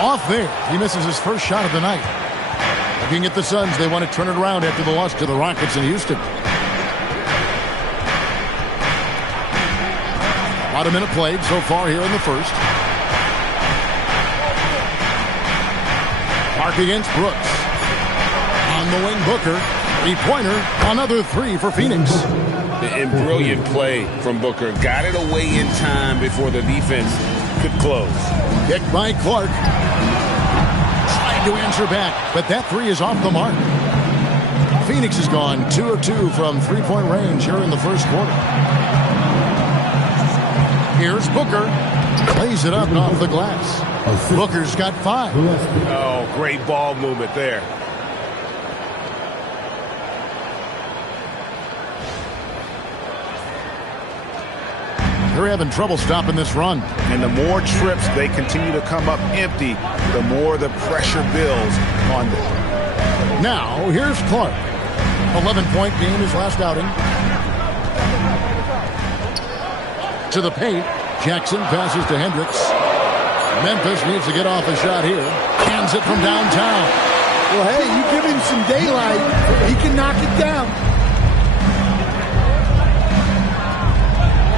Off there. He misses his first shot of the night. Looking at the Suns, they want to turn it around after the loss to the Rockets in Houston. About a minute played so far here in the first. Clark against Brooks. On the wing, Booker. Three-pointer. Another three for Phoenix. And brilliant play from Booker. Got it away in time before the defense could close. Kicked by Clark. Tried to answer back, but that three is off the mark. Phoenix has gone 2 of 2 from three-point range here in the first quarter. Here's Booker. Lays it up and off the glass. Booker's got 5. Oh, great ball movement there. They're having trouble stopping this run. And the more trips they continue to come up empty, the more the pressure builds on them. Now, here's Clark. 11-point game his last outing. To the paint. Jackson passes to Hendricks. Memphis needs to get off a shot here. Hands it from downtown. Well, hey, you give him some daylight, he can knock it down.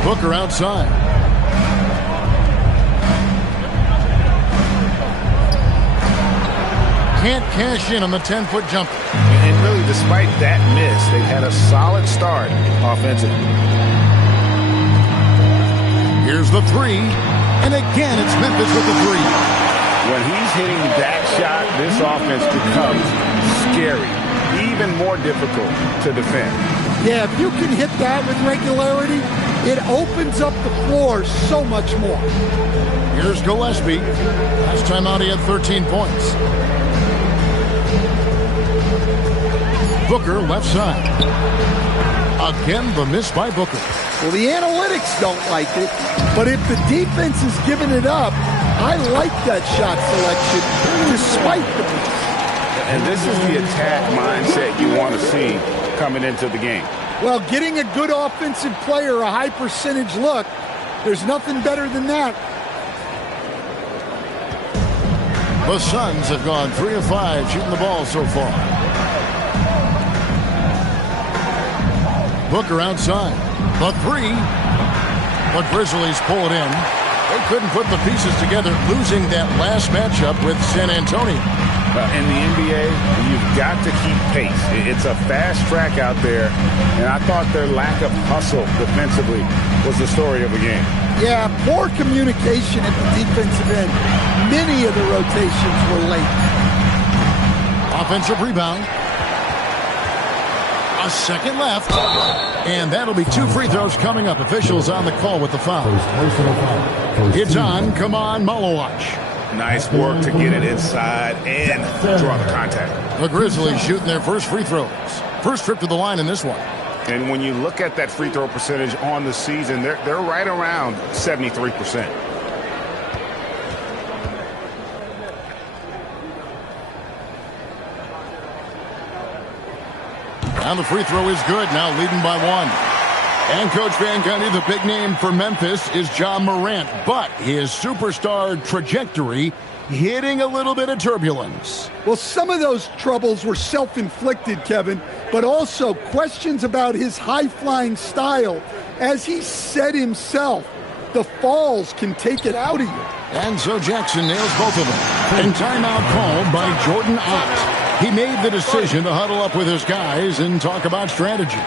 Booker outside. Can't cash in on the 10-foot jumper. And really, despite that miss, they've had a solid start offensively. Here's the three. And again, it's Memphis with the three. When he's hitting that shot, this offense becomes scary, even more difficult to defend. Yeah, if you can hit that with regularity, it opens up the floor so much more. Here's Gillespie. Last time out, he had 13 points. Booker, left side. Again, the miss by Booker. Well, the analytics don't like it, but if the defense is giving it up, I like that shot selection despite the miss. And this is the attack mindset you want to see coming into the game. Well, getting a good offensive player a high percentage look, there's nothing better than that. The Suns have gone 3 of 5 shooting the ball so far. Booker outside. The three. The Grizzlies pull it in. They couldn't put the pieces together, losing that last matchup with San Antonio. In the NBA, you've got to keep pace. It's a fast track out there, and I thought their lack of hustle defensively was the story of the game. Yeah, poor communication at the defensive end. Many of the rotations were late. Offensive rebound. A second left. And that'll be 2 free throws coming up. Officials on the call with the foul. It's on. Come on, Malowach. Nice work to get it inside and draw the contact. The Grizzlies shooting their first free throws. First trip to the line in this one. And when you look at that free throw percentage on the season, they're right around 73%. And the free throw is good, now leading by 1. And Coach Van Gundy, the big name for Memphis is John Morant, but his superstar trajectory hitting a little bit of turbulence. Well, some of those troubles were self-inflicted, Kevin, but also questions about his high-flying style. As he said himself, the falls can take it out of you. And so Jackson nails both of them. And timeout called by Jordan Ott. He made the decision to huddle up with his guys and talk about strategy.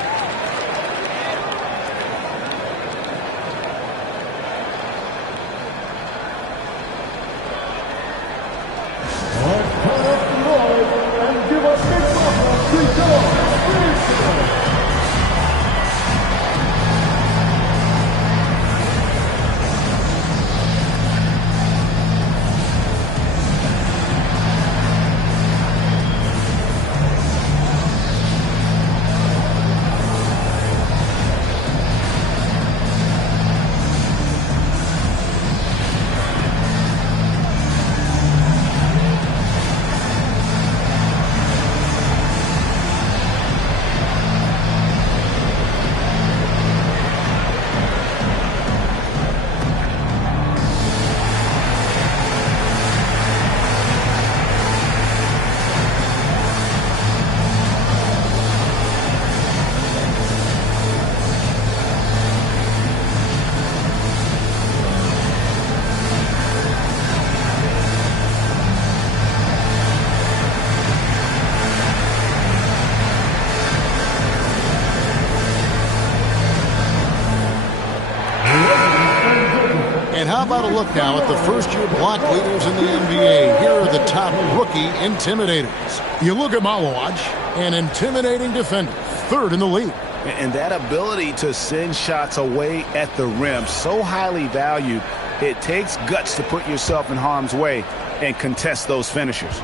about a look now at the first-year block leaders in the NBA? Here are the top rookie intimidators. You look at Malawaj, an intimidating defender, third in the league. And that ability to send shots away at the rim, so highly valued, it takes guts to put yourself in harm's way and contest those finishers.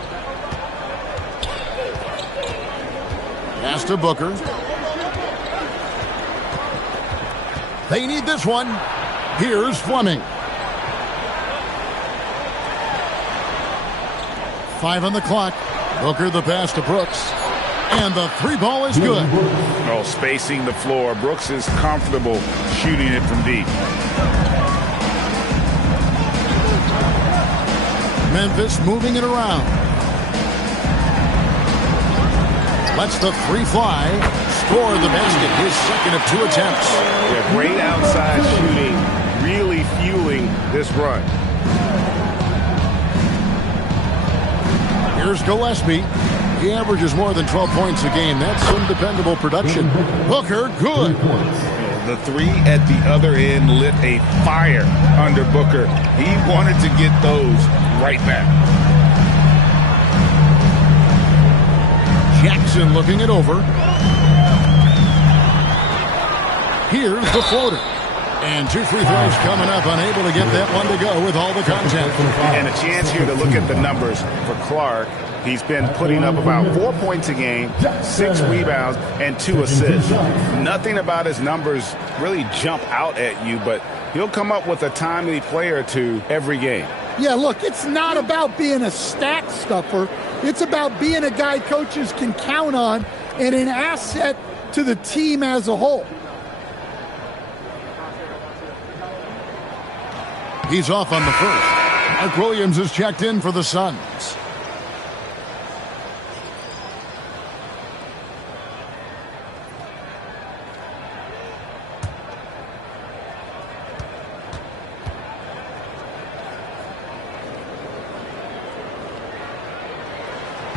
Pass to Booker. They need this one. Here's Fleming. 5 on the clock. Booker the pass to Brooks. And the three ball is good. Oh, spacing the floor. Brooks is comfortable shooting it from deep. Memphis moving it around. Lets the three fly. Score the basket. His second of 2 attempts. Yeah, great outside shooting. Really fueling this run. Here's Gillespie. He averages more than 12 points a game. That's some dependable production. Booker, good. The three at the other end lit a fire under Booker. He wanted to get those right back. Jackson looking it over. Here's the floater. And 2 free throws coming up. Unable to get that one to go with all the content. And a chance here to look at the numbers for Clark. He's been putting up about 4 points a game, 6 rebounds, and 2 assists. Nothing about his numbers really jump out at you, but he'll come up with a timely play or two every game. Yeah, look, it's not about being a stat stuffer. It's about being a guy coaches can count on and an asset to the team as a whole. He's off on the first. Mark Williams is checked in for the Suns.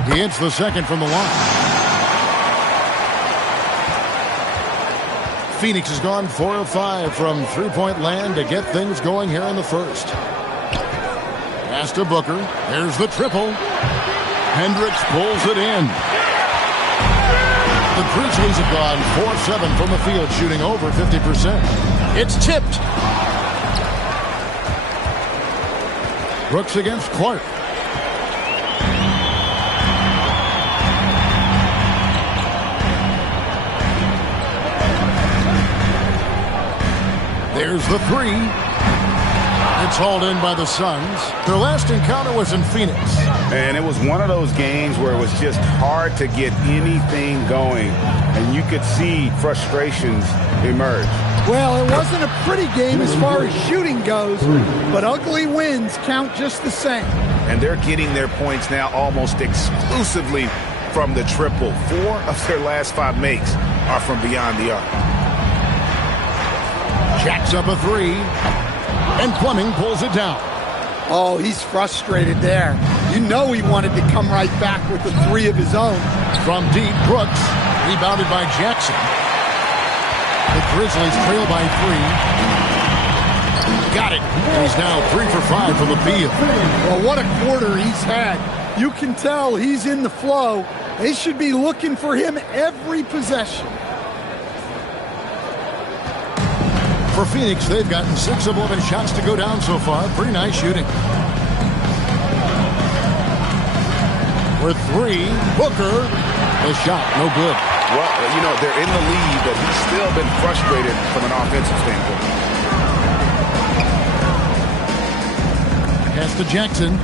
He hits the second from the line. Phoenix has gone 4 of 5 from three-point land to get things going here in the first. Pass to Booker. There's the triple. Hendricks pulls it in. The Grizzlies have gone 4-7 from the field, shooting over 50%. It's tipped. Brooks against Clark. There's the three. It's hauled in by the Suns. Their last encounter was in Phoenix. And it was one of those games where it was just hard to get anything going. And you could see frustrations emerge. Well, it wasn't a pretty game as far as shooting goes, but ugly wins count just the same. And they're getting their points now almost exclusively from the triple. 4 of their last 5 makes are from beyond the arc. Jacks up a three, and Fleming pulls it down. Oh, he's frustrated there. You know he wanted to come right back with a 3 of his own. From deep, Brooks, rebounded by Jackson. The Grizzlies trail by 3. Got it. He's now 3 for 5 from the field. Well, what a quarter he's had. You can tell he's in the flow. They should be looking for him every possession. For Phoenix, they've gotten 6 of 11 shots to go down so far. Pretty nice shooting. For 3, Booker. The shot, no good. Well, you know, they're in the lead, but he's still been frustrated from an offensive standpoint. Pass to Jackson.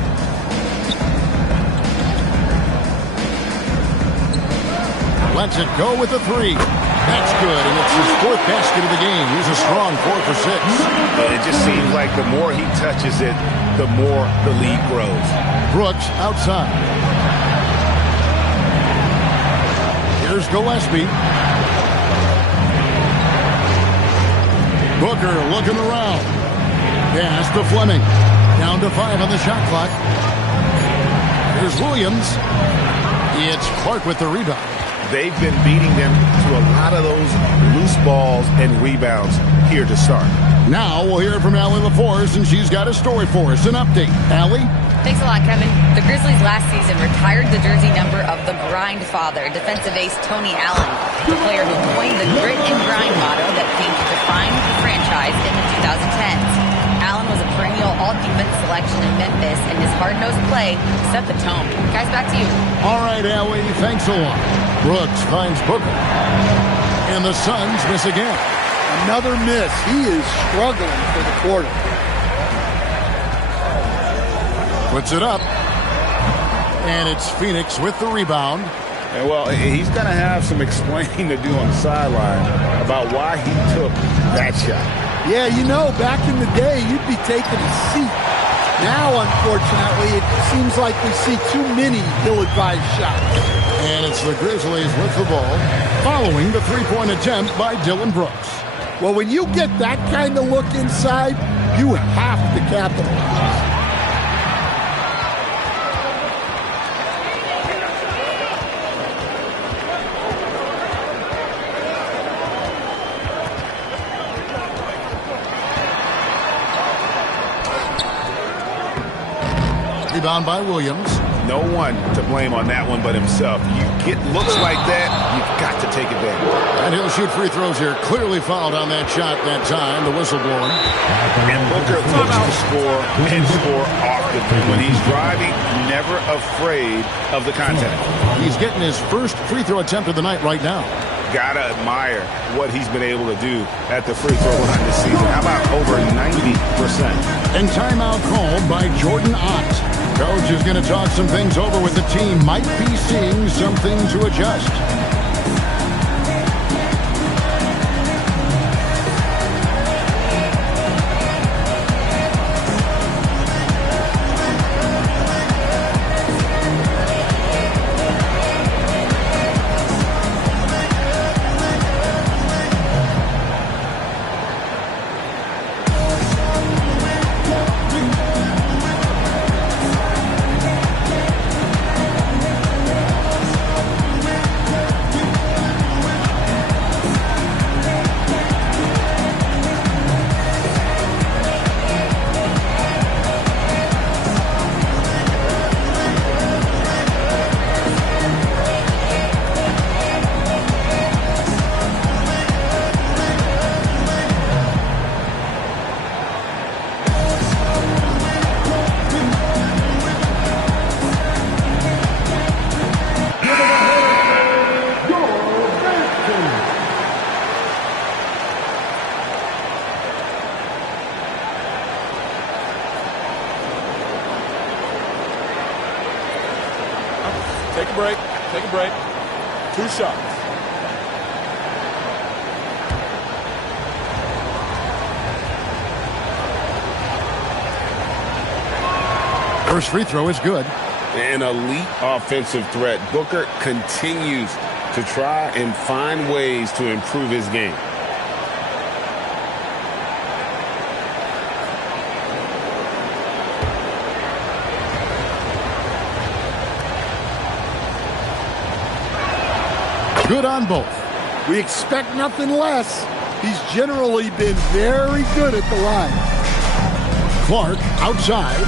Lets it go with the 3. That's good, and it's his 4th basket of the game. He's a strong 4 for 6. And it just seems like the more he touches it, the more the lead grows. Brooks outside. Here's Gillespie. Booker looking around. Pass to Fleming. Down to 5 on the shot clock. Here's Williams. It's Clark with the rebound. they've been beating them to a lot of those loose balls and rebounds here to start. Now we'll hear from Allie LaForce, and she's got a story for us. An update. Allie? Thanks a lot, Kevin. The Grizzlies last season retired the jersey number of the grind father, defensive ace Tony Allen, the player who coined the grit and grind motto that came to define the franchise in the 2010s. Allen was a perennial all-defense selection in Memphis, and his hard-nosed play set the tone. Guys, back to you. All right, Allie, thanks a lot. Brooks finds Booker. And the Suns miss again. Another miss. He is struggling for the quarter. Puts it up. And it's Phoenix with the rebound. And well, he's going to have some explaining to do on the sideline about why he took that shot. Yeah, you know, back in the day, you'd be taking a seat. Now, unfortunately, it seems like we see too many ill-advised shots. And it's the Grizzlies with the ball, following the three-point attempt by Dillon Brooks. Well, when you get that kind of look inside, you have to capitalize. Rebound by Williams. No one to blame on that one but himself. You get looks like that, you've got to take advantage. And he'll shoot free throws here. Clearly fouled on that shot that time. The whistle blowing. And Booker looks to score and score often. When he's driving, never afraid of the contact. He's getting his first free throw attempt of the night right now. Gotta admire what he's been able to do at the free throw line this season. How about over 90%? And timeout called by Jordan Ott. Coach is going to talk some things over with the team. Might be seeing something to adjust. Take a break. 2 shots. First free throw is good. An elite offensive threat. Booker continues to try and find ways to improve his game. Good on both. We expect nothing less. He's generally been very good at the line. Clark outside.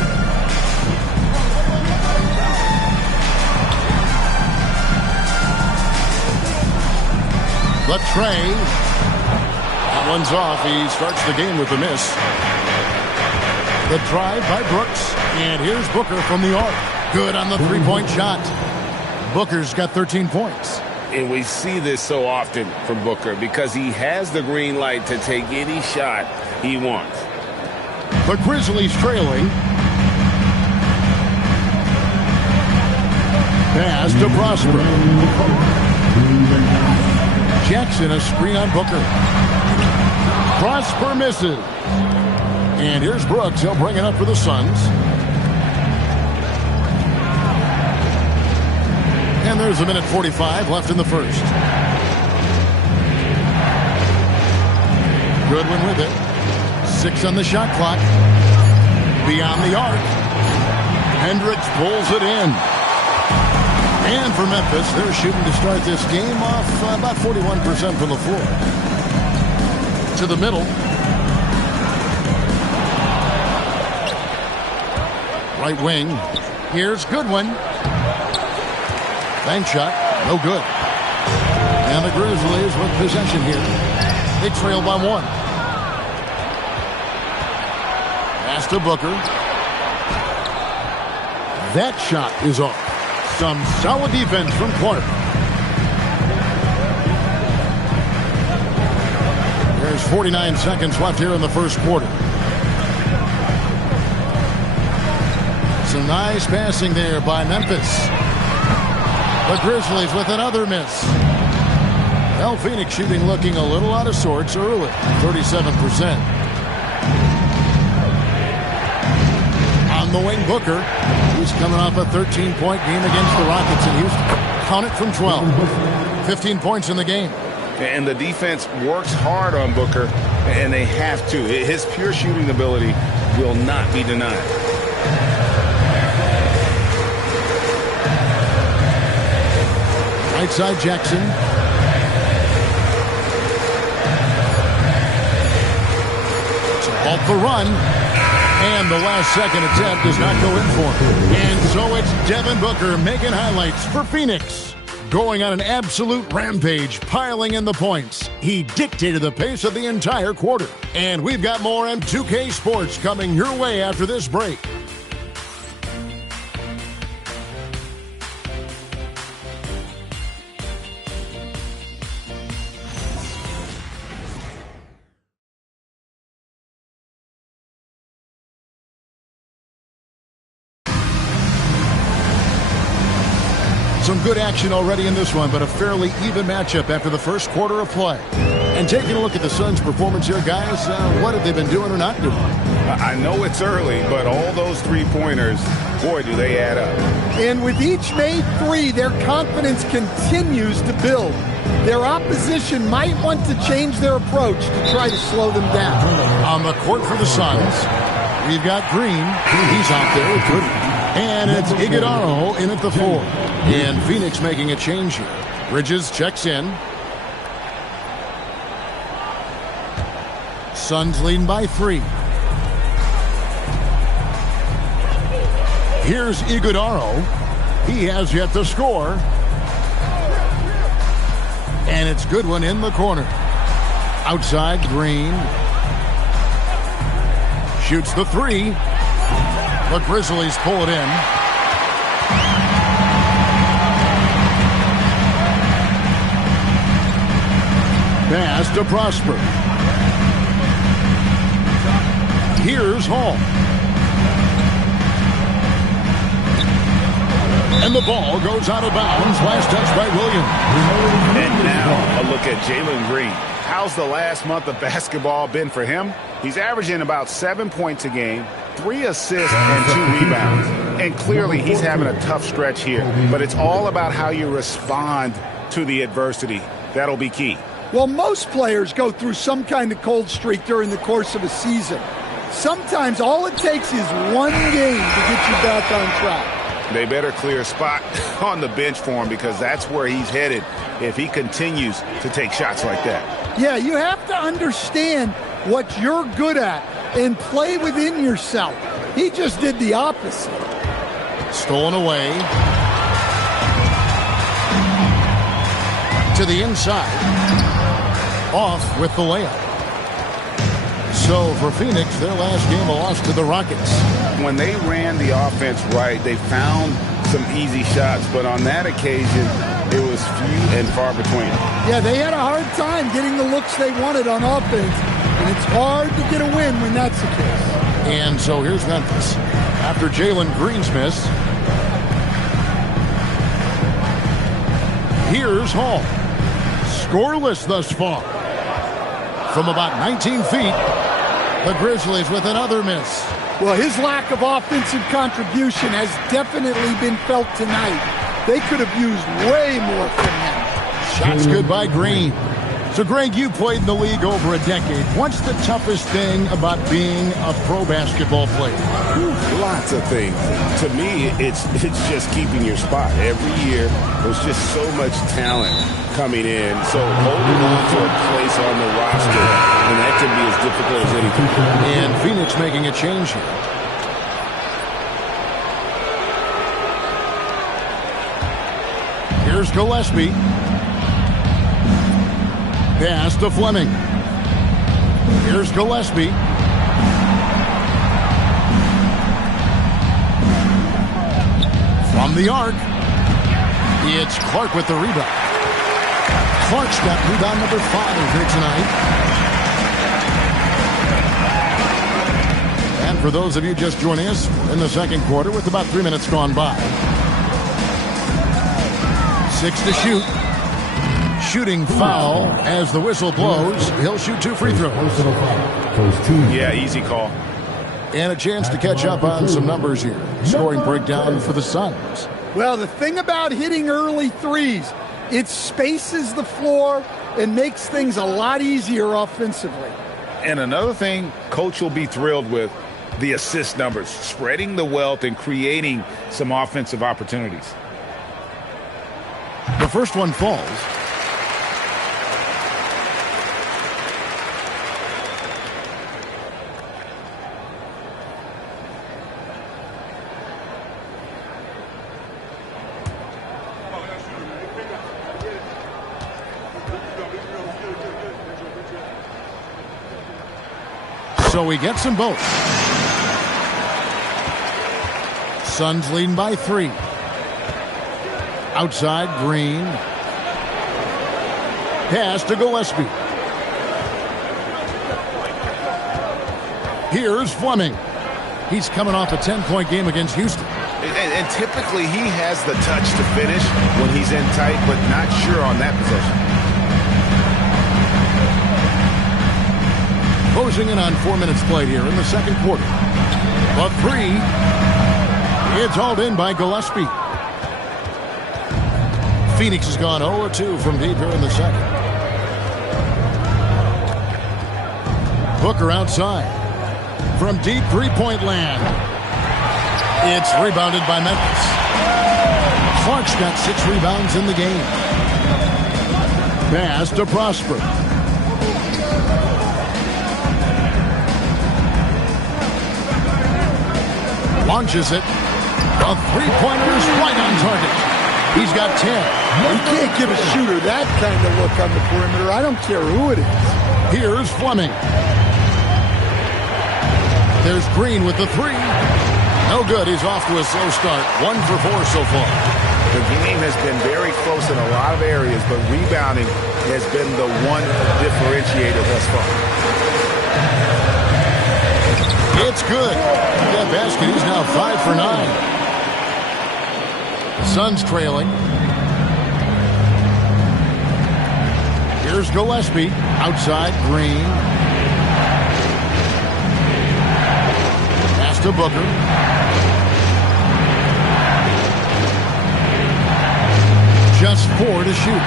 Latrey. That one's off. He starts the game with a miss. The drive by Brooks. And here's Booker from the arc. Good on the three-point shot. Booker's got 13 points. And we see this so often from Booker because he has the green light to take any shot he wants. The Grizzlies trailing. Pass to Prosper. Jackson, a screen on Booker. Prosper misses. And here's Brooks. He'll bring it up for the Suns. And there's a minute 45 left in the first. Goodwin with it. 6 on the shot clock. Beyond the arc. Hendricks pulls it in. And for Memphis, they're shooting to start this game off about 41% from the floor. To the middle. Right wing. Here's Goodwin. Bank shot. No good. And the Grizzlies with possession here. They trail by 1. Pass to Booker. That shot is off. Some solid defense from Clark. There's 49 seconds left here in the first quarter. Some nice passing there by Memphis. The Grizzlies with another miss. Well, Phoenix shooting looking a little out of sorts early, 37%. On the wing, Booker. He's coming off a 13-point game against the Rockets in Houston. Count it from 12. 15 points in the game. And the defense works hard on Booker, and they have to. His pure shooting ability will not be denied. Right side, Jackson. Off the run. And the last second attempt does not go in for him. And so it's Devin Booker making highlights for Phoenix. Going on an absolute rampage, piling in the points. He dictated the pace of the entire quarter. And we've got more M2K Sports coming your way after this break. Some good action already in this one, but a fairly even matchup after the first quarter of play. And taking a look at the Suns' performance here, guys, what have they been doing or not doing? I know it's early, but all those three-pointers, boy, do they add up. And with each made three, their confidence continues to build. Their opposition might want to change their approach to try to slow them down. On the court for the Suns, we've got Green. He's out there with good. And it's Iguodala in at the 4. And Phoenix making a change here. Bridges checks in. Suns leading by 3. Here's Iguodala. He has yet to score. And it's Goodwin in the corner. Outside, Green. Shoots the 3. The Grizzlies pull it in. Pass to Prosper. Here's Hall. And the ball goes out of bounds. Last touch by Williams. And now a look at Jalen Green. How's the last month of basketball been for him? He's averaging about 7 points a game, 3 assists and 2 rebounds. And clearly he's having a tough stretch here. But it's all about how you respond to the adversity. That'll be key. Well, most players go through some kind of cold streak during the course of a season. Sometimes all it takes is one game to get you back on track. They better clear a spot on the bench for him because that's where he's headed if he continues to take shots like that. Yeah, you have to understand what you're good at and play within yourself. He just did the opposite. Stolen away. To the inside. Off with the layup. So for Phoenix, their last game a loss to the Rockets. When they ran the offense right, they found some easy shots, but on that occasion, it was few and far between. Yeah, they had a hard time getting the looks they wanted on offense, and it's hard to get a win when that's the case. And so here's Memphis. After Jalen Green's miss, here's Hall. Scoreless thus far. From about 19 feet, the Grizzlies with another miss. Well, his lack of offensive contribution has definitely been felt tonight. They could have used way more from him. Shots good by Green. So, Greg, you played in the league over a decade. What's the toughest thing about being a pro basketball player? Lots of things. To me, it's just keeping your spot. Every year, there's just so much talent coming in. So holding on to a place on the roster, and that can be as difficult as anything. And Phoenix making a change here. Here's Gillespie. Pass to Fleming. Here's Gillespie. From the arc. It's Clark with the rebound. Clark's got rebound number 5 here tonight. And for those of you just joining us, we're in the second quarter with about 3 minutes gone by. 6 to shoot. Shooting foul as the whistle blows. He'll shoot 2 free throws. Yeah, easy call. And a chance to catch up on some numbers here. Scoring breakdown for the Suns. Well, the thing about hitting early threes, it spaces the floor and makes things a lot easier offensively. And another thing Coach will be thrilled with, the assist numbers, spreading the wealth and creating some offensive opportunities. The first one falls. So he gets them both. Suns leading by 3. Outside, Green. Pass to Gillespie. Here's Fleming. He's coming off a 10-point game against Houston. And typically he has the touch to finish when he's in tight, but not sure on that possession. Closing in on 4 minutes played here in the second quarter. A 3. It's hauled in by Gillespie. Phoenix has gone 0-2 from deep here in the second. Booker outside. From deep three-point land. It's rebounded by Memphis. Clark's got 6 rebounds in the game. Pass to Prosper. Launches it. The three-pointer is right on target. He's got 10. You can't give a shooter that kind of look on the perimeter. I don't care who it is. Here's Fleming. There's Green with the 3. No good. He's off to a slow start. 1 for 4 so far. The game has been very close in a lot of areas, but rebounding has been the one differentiator thus far. It's good. That basket, he's now 5 for 9. The Suns trailing. Here's Gillespie. Outside, Green. Pass to Booker. Just 4 to shoot.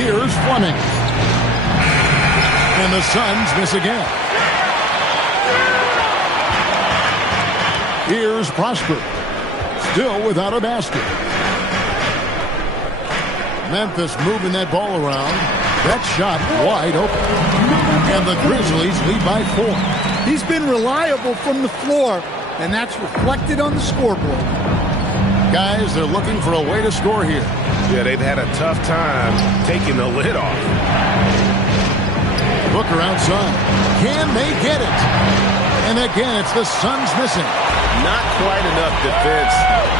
Here's Fleming. And the Suns miss again. Here's Prosper. Still without a basket. Memphis moving that ball around. That shot wide open. And the Grizzlies lead by 4. He's been reliable from the floor, and that's reflected on the scoreboard. Guys, they're looking for a way to score here. Yeah, they've had a tough time taking the lid off. Booker outside. Can they get it? And again, it's the Suns missing. Not quite enough defense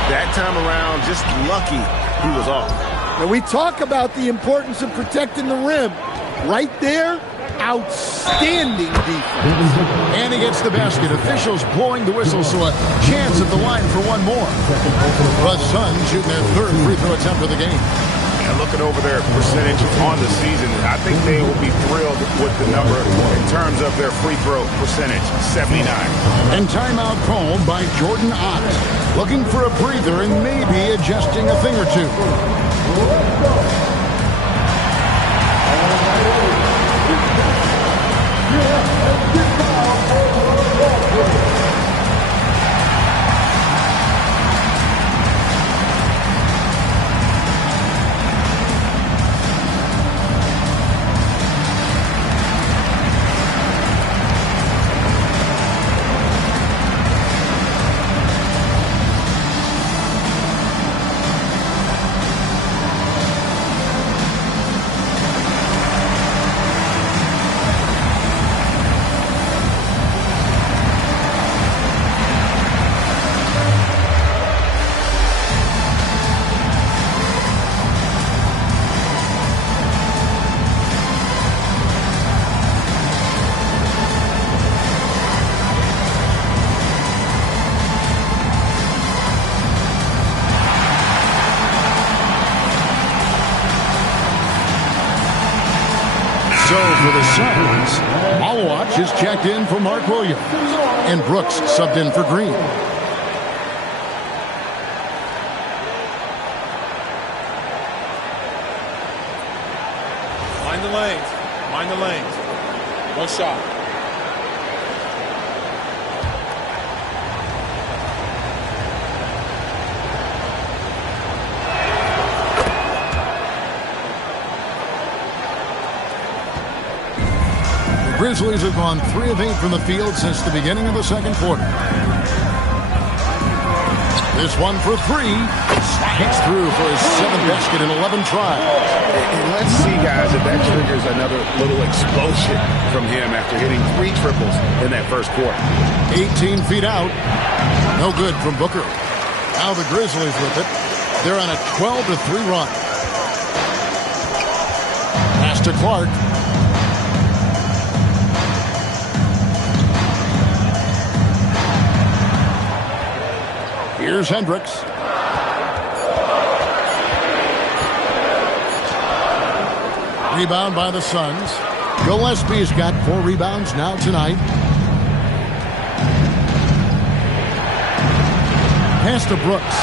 that time around. Just lucky he was off. Now we talk about the importance of protecting the rim. Right there, outstanding defense. And he gets the basket. Officials blowing the whistle, so a chance at the line for one more. The Suns shooting their 3rd free throw attempt of the game. And looking over their percentage on the season, I think they will be thrilled with the number in terms of their free throw percentage, 79. And timeout called by Jordan Ott. Looking for a breather and maybe adjusting a thing or two. So for the Suns, Malawach is checked in for Mark Williams, and Brooks subbed in for Green. Mind the lanes. Mind the lanes. One shot. Grizzlies have gone 3 of 8 from the field since the beginning of the second quarter. This one for 3. Slides through for his 7th basket in 11 tries. And let's see, guys, if that triggers another little explosion from him after hitting 3 triples in that first quarter. 18 feet out. No good from Booker. Now the Grizzlies with it. They're on a 12-3 run. Pass to Clark. Here's Hendricks. Rebound by the Suns. Gillespie's got 4 rebounds now tonight. Pass to Brooks.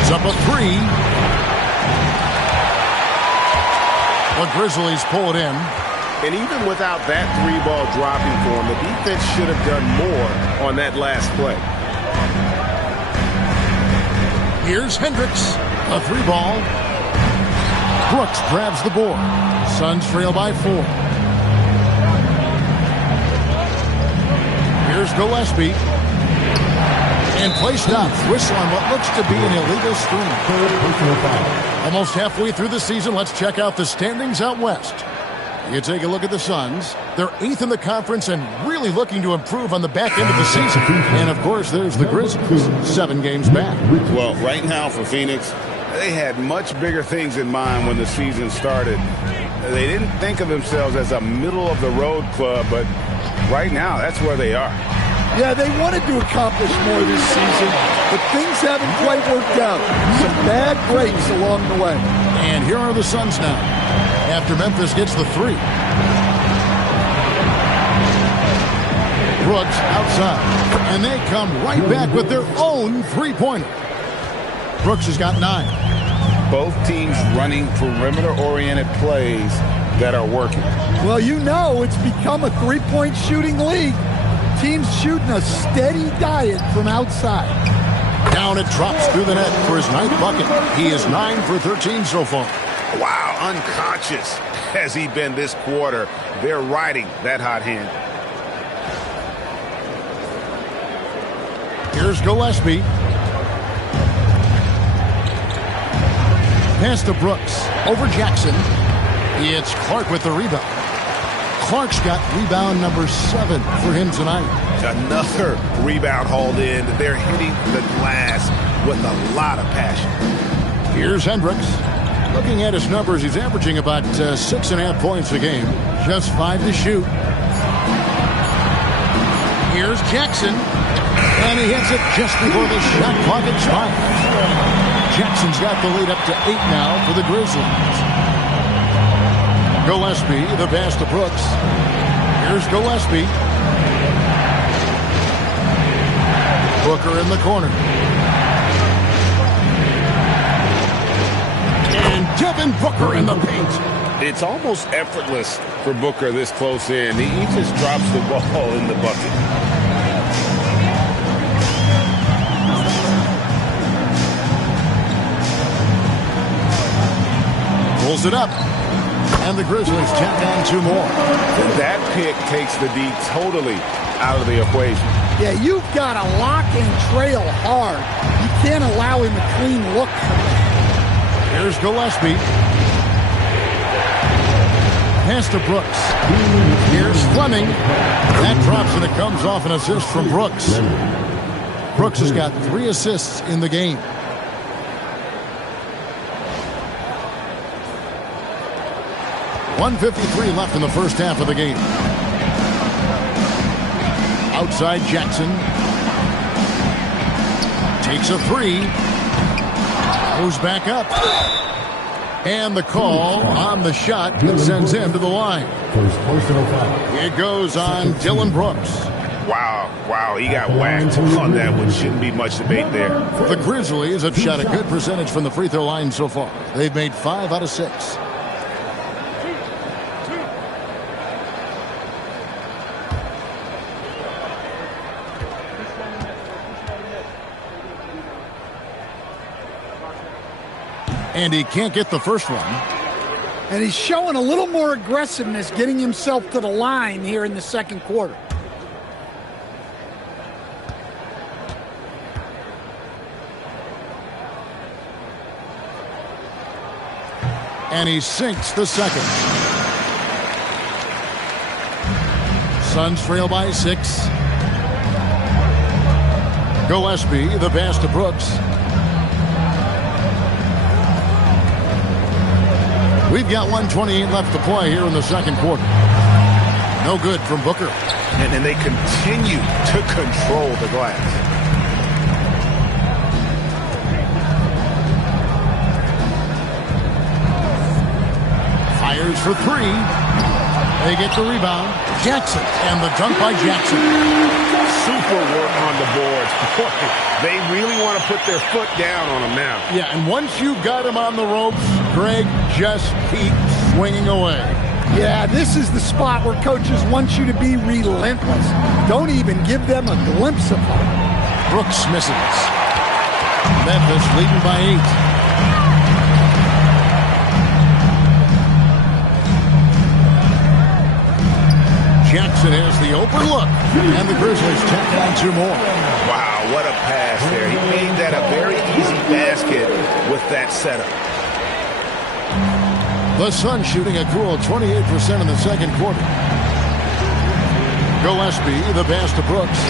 It's up a 3. The Grizzlies pull it in. And even without that 3-ball dropping for him, the defense should have done more on that last play. Here's Hendricks. A 3-ball. Brooks grabs the board. Suns trail by 4. Here's Gillespie. And play stops. Whistle on what looks to be an illegal screen. Almost halfway through the season, let's check out the standings out west. You take a look at the Suns. They're 8th in the conference and really looking to improve on the back end of the season. And, of course, there's the Grizzlies, 7 games back. Well, right now for Phoenix, they had much bigger things in mind when the season started. They didn't think of themselves as a middle-of-the-road club, but right now that's where they are. Yeah, they wanted to accomplish more this season, but things haven't quite worked out. Some bad breaks along the way. And here are the Suns now. After Memphis gets the 3. Brooks outside. And they come right back with their own 3-pointer. Brooks has got 9. Both teams running perimeter-oriented plays that are working. Well, you know it's become a 3-point shooting league. Teams shooting a steady diet from outside. Down it drops through the net for his 9th bucket. He is 9 for 13 so far. Wow, unconscious has he been this quarter. They're riding that hot hand. Here's Gillespie. Pass to Brooks. Over Jackson. It's Clark with the rebound. Clark's got rebound number 7 for him tonight. Another rebound hauled in. They're hitting the glass with a lot of passion. Here's Hendricks. Looking at his numbers, he's averaging about 6.5 points a game. Just 5 to shoot. Here's Jackson. And he hits it just before the shot clock expires. Jackson's got the lead up to 8 now for the Grizzlies. Gillespie, the pass to Brooks. Here's Gillespie. Booker in the corner. And Devin Booker in the paint. It's almost effortless for Booker this close in. He just drops the ball in the bucket. Pulls it up. And the Grizzlies tack on 2 more. That pick takes the D totally out of the equation. Yeah, you've got to lock and trail hard. You can't allow him a clean look. Here's Gillespie. Pass to Brooks. Here's Fleming. That drops and it comes off an assist from Brooks. Brooks has got 3 assists in the game. .153 left in the first half of the game. Outside Jackson. Takes a 3. Goes back up. And the call on the shot that sends him to the line. It goes on Dillon Brooks. Wow, he got whacked on that one. Shouldn't be much debate there. The Grizzlies have shot a good percentage from the free throw line so far. They've made 5 out of 6. And he can't get the first one. And he's showing a little more aggressiveness getting himself to the line here in the second quarter. And he sinks the second. Suns trail by 6. Gillespie, the pass to Brooks. We've got 1:28 left to play here in the second quarter. No good from Booker. And they continue to control the glass. Fires for 3. They get the rebound. Jackson, and the dunk by Jackson. Super work on the boards. They really want to put their foot down on him now. Yeah, and once you've got him on the ropes, Greg, just keep swinging away. Yeah, this is the spot where coaches want you to be relentless. Don't even give them a glimpse of hope. Brooks misses. Memphis leading by 8. Jackson has the open look, and the Grizzlies tack on 2 more. Wow, what a pass there. He made that a very easy basket with that setup. The Suns shooting a cool 28% in the second quarter. Gillespie, the pass to Brooks.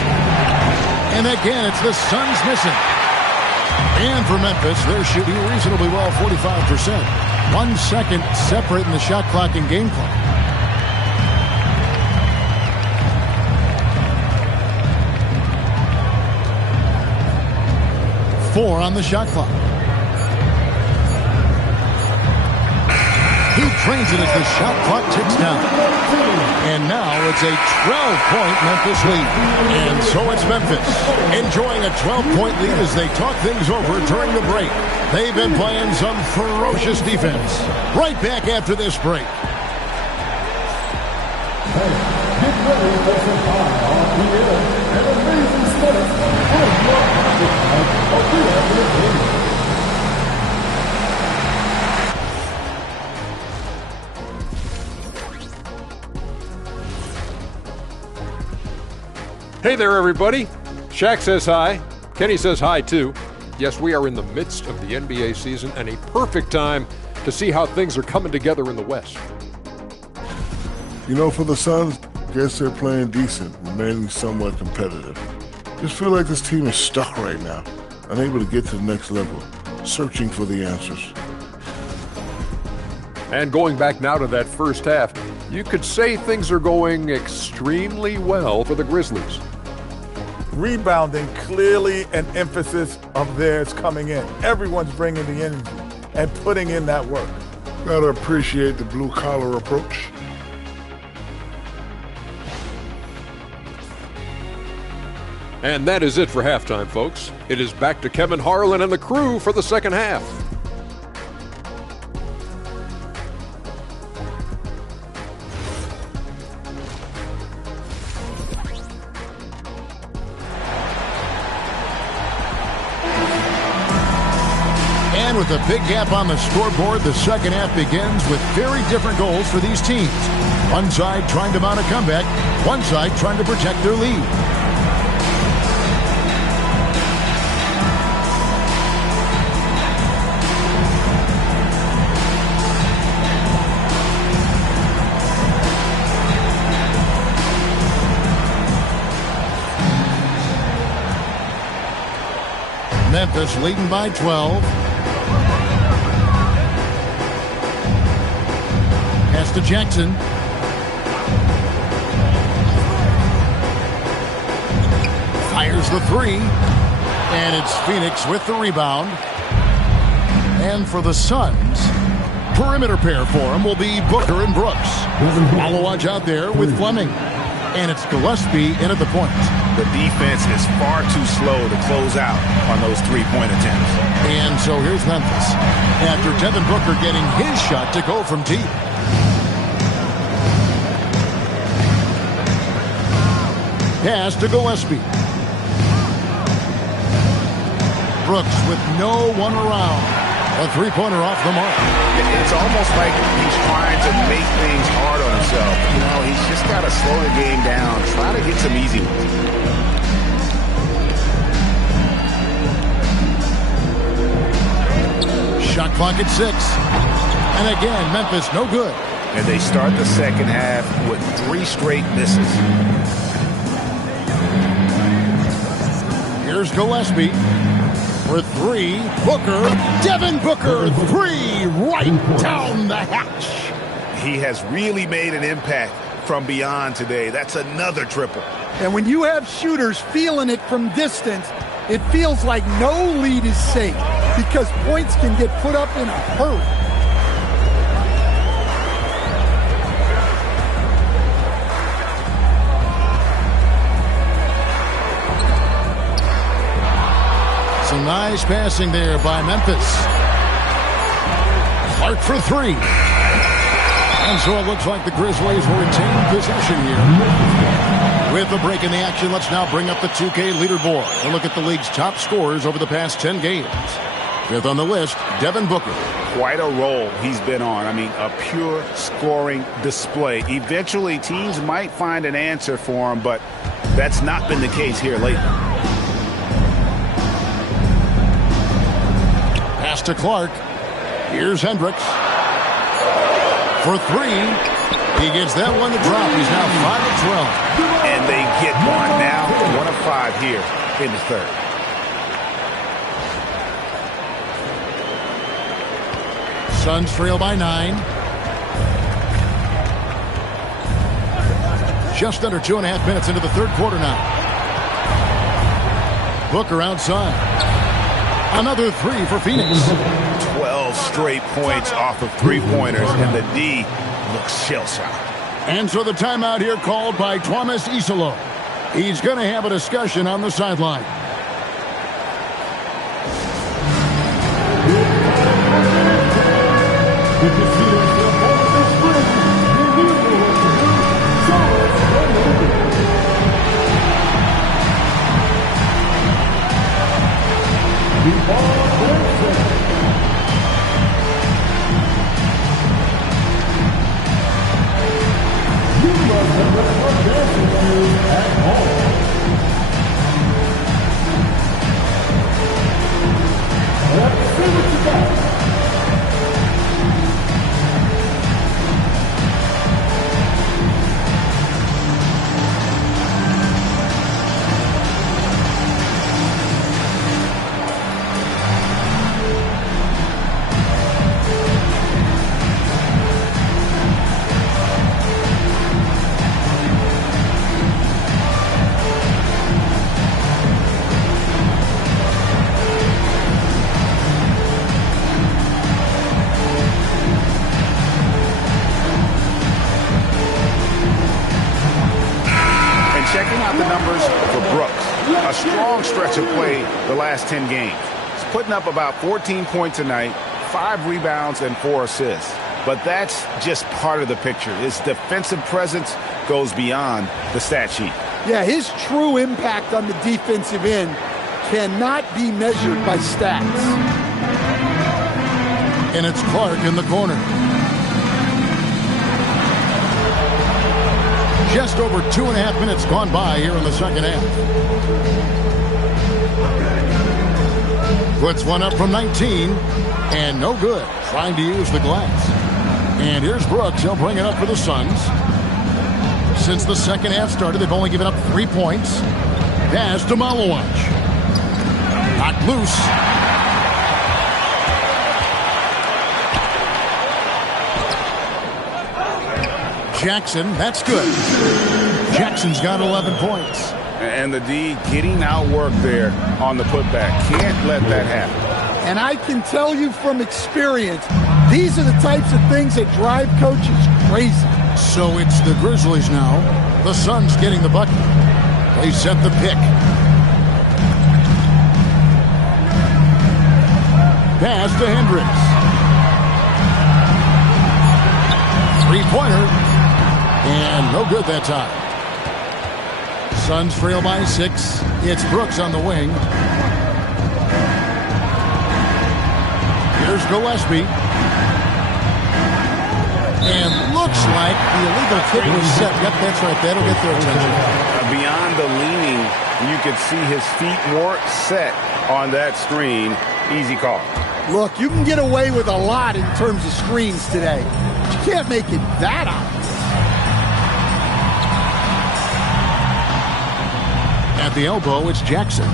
And again, it's the Suns missing. And for Memphis, they're shooting reasonably well, 45%. 1 second separating the shot clock and game clock. 4 on the shot clock. He trains it as the shot clock ticks down. And now it's a 12-point Memphis lead. And so it's Memphis enjoying a 12-point lead as they talk things over during the break. They've been playing some ferocious defense. Right back after this break. Hey there, everybody. Shaq says hi. Kenny says hi, too. Yes, we are in the midst of the NBA season and a perfect time to see how things are coming together in the West. You know, for the Suns, I guess they're playing decent, remaining somewhat competitive. Just feel like this team is stuck right now, unable to get to the next level, searching for the answers. And going back now to that first half, you could say things are going extremely well for the Grizzlies. Rebounding, clearly an emphasis of theirs coming in. Everyone's bringing the energy and putting in that work. Gotta appreciate the blue-collar approach. And that is it for halftime, folks. It is back to Kevin Harlan and the crew for the second half. And with a big gap on the scoreboard, the second half begins with very different goals for these teams. One side trying to mount a comeback, one side trying to protect their lead. Memphis leading by 12. Pass to Jackson. Fires the three. And it's Phoenix with the rebound. And for the Suns, perimeter pair for them will be Booker and Brooks. Follow watch out there with Fleming. And it's Gillespie in at the point. The defense is far too slow to close out on those three-point attempts. And so here's Memphis. After Devin Booker getting his shot to go from deep. Pass to Gillespie. Brooks with no one around. A three-pointer off the mark. It's almost like he's trying to make things hard on himself. You know, he's just got to slow the game down. Try to get some easy ones. Shot clock at 6. And again, Memphis no good. And they start the second half with 3 straight misses. Here's Gillespie for 3. Booker. Devin Booker, 3 right down the hatch. He has really made an impact from beyond today. That's another triple. And when you have shooters feeling it from distance, it feels like no lead is safe because points can get put up in a hurry. Some nice passing there by Memphis. Clark for 3. And so it looks like the Grizzlies will retain possession here. With a break in the action, let's now bring up the 2K leaderboard and look at the league's top scorers over the past 10 games. 5th on the list, Devin Booker. Quite a role he's been on. I mean, a pure scoring display. Eventually, teams might find an answer for him, but that's not been the case here lately. Pass to Clark. Here's Hendricks. For 3. He gets that one to drop. He's now 5 of 12. And they get one now. 1 of 5 here in the third. Suns trail by 9. Just under 2.5 minutes into the third quarter now. Booker outside. Another 3 for Phoenix. 12 straight points off of three-pointers, and the D looks shell-shocked. And so the timeout here called by Thomas Isolo. He's going to have a discussion on the sideline. To play the last 10 games. He's putting up about 14 points a night, 5 rebounds, and 4 assists. But that's just part of the picture. His defensive presence goes beyond the stat sheet. Yeah, his true impact on the defensive end cannot be measured by stats. And it's Clark in the corner. Just over 2.5 minutes gone by here in the second half. Puts one up from 19, and no good. Trying to use the glass. And here's Brooks. He'll bring it up for the Suns. Since the second half started, they've only given up 3 points. Pass to Malawach. Knocked loose. Jackson, that's good. Jackson's got 11 points. And the D getting outworked there on the putback. Can't let that happen. And I can tell you from experience, these are the types of things that drive coaches crazy. So it's the Grizzlies now. The Suns getting the bucket. They set the pick. Pass to Hendricks. Three-pointer. And no good that time. Suns trail by 6. It's Brooks on the wing. Here's Gillespie. And looks like the illegal kick was set. Yep, that's right. That'll get their attention. Beyond the leaning, you could see his feet weren't set on that screen. Easy call. Look, you can get away with a lot in terms of screens today. But you can't make it that obvious. At the elbow, it's Jackson.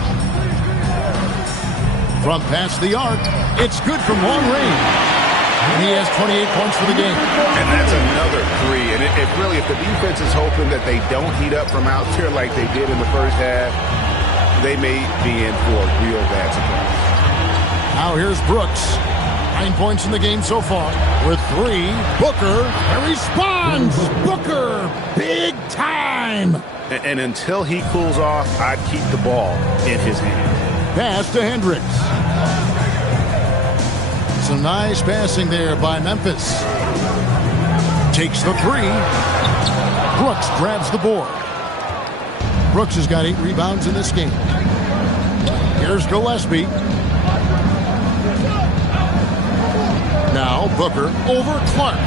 From past the arc, it's good from long range. And he has 28 points for the game. And that's another 3. And if the defense is hoping that they don't heat up from out there like they did in the first half, they may be in for a real bad surprise. Now here's Brooks. 9 points in the game so far. With 3, Booker responds. Booker, big time. And until he cools off, I'd keep the ball in his hand. Pass to Hendricks. Some nice passing there by Memphis. Takes the 3. Brooks grabs the board. Brooks has got 8 rebounds in this game. Here's Gillespie. Now Booker over Clark.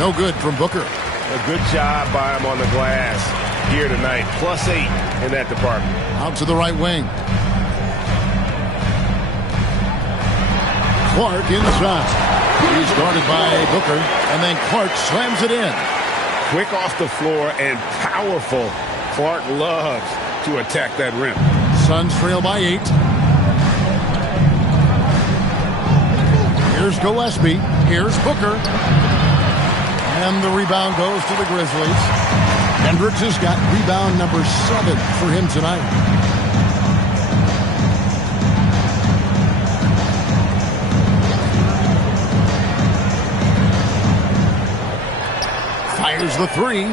No good from Booker. A good job by him on the glass here tonight. +8 in that department. Out to the right wing. Clark inside. He's guarded by Booker, and then Clark slams it in. Quick off the floor and powerful. Clark loves to attack that rim. Suns trail by 8. Here's Gillespie. Here's Booker. And the rebound goes to the Grizzlies. Hendricks has got rebound number 7 for him tonight. Fires the 3.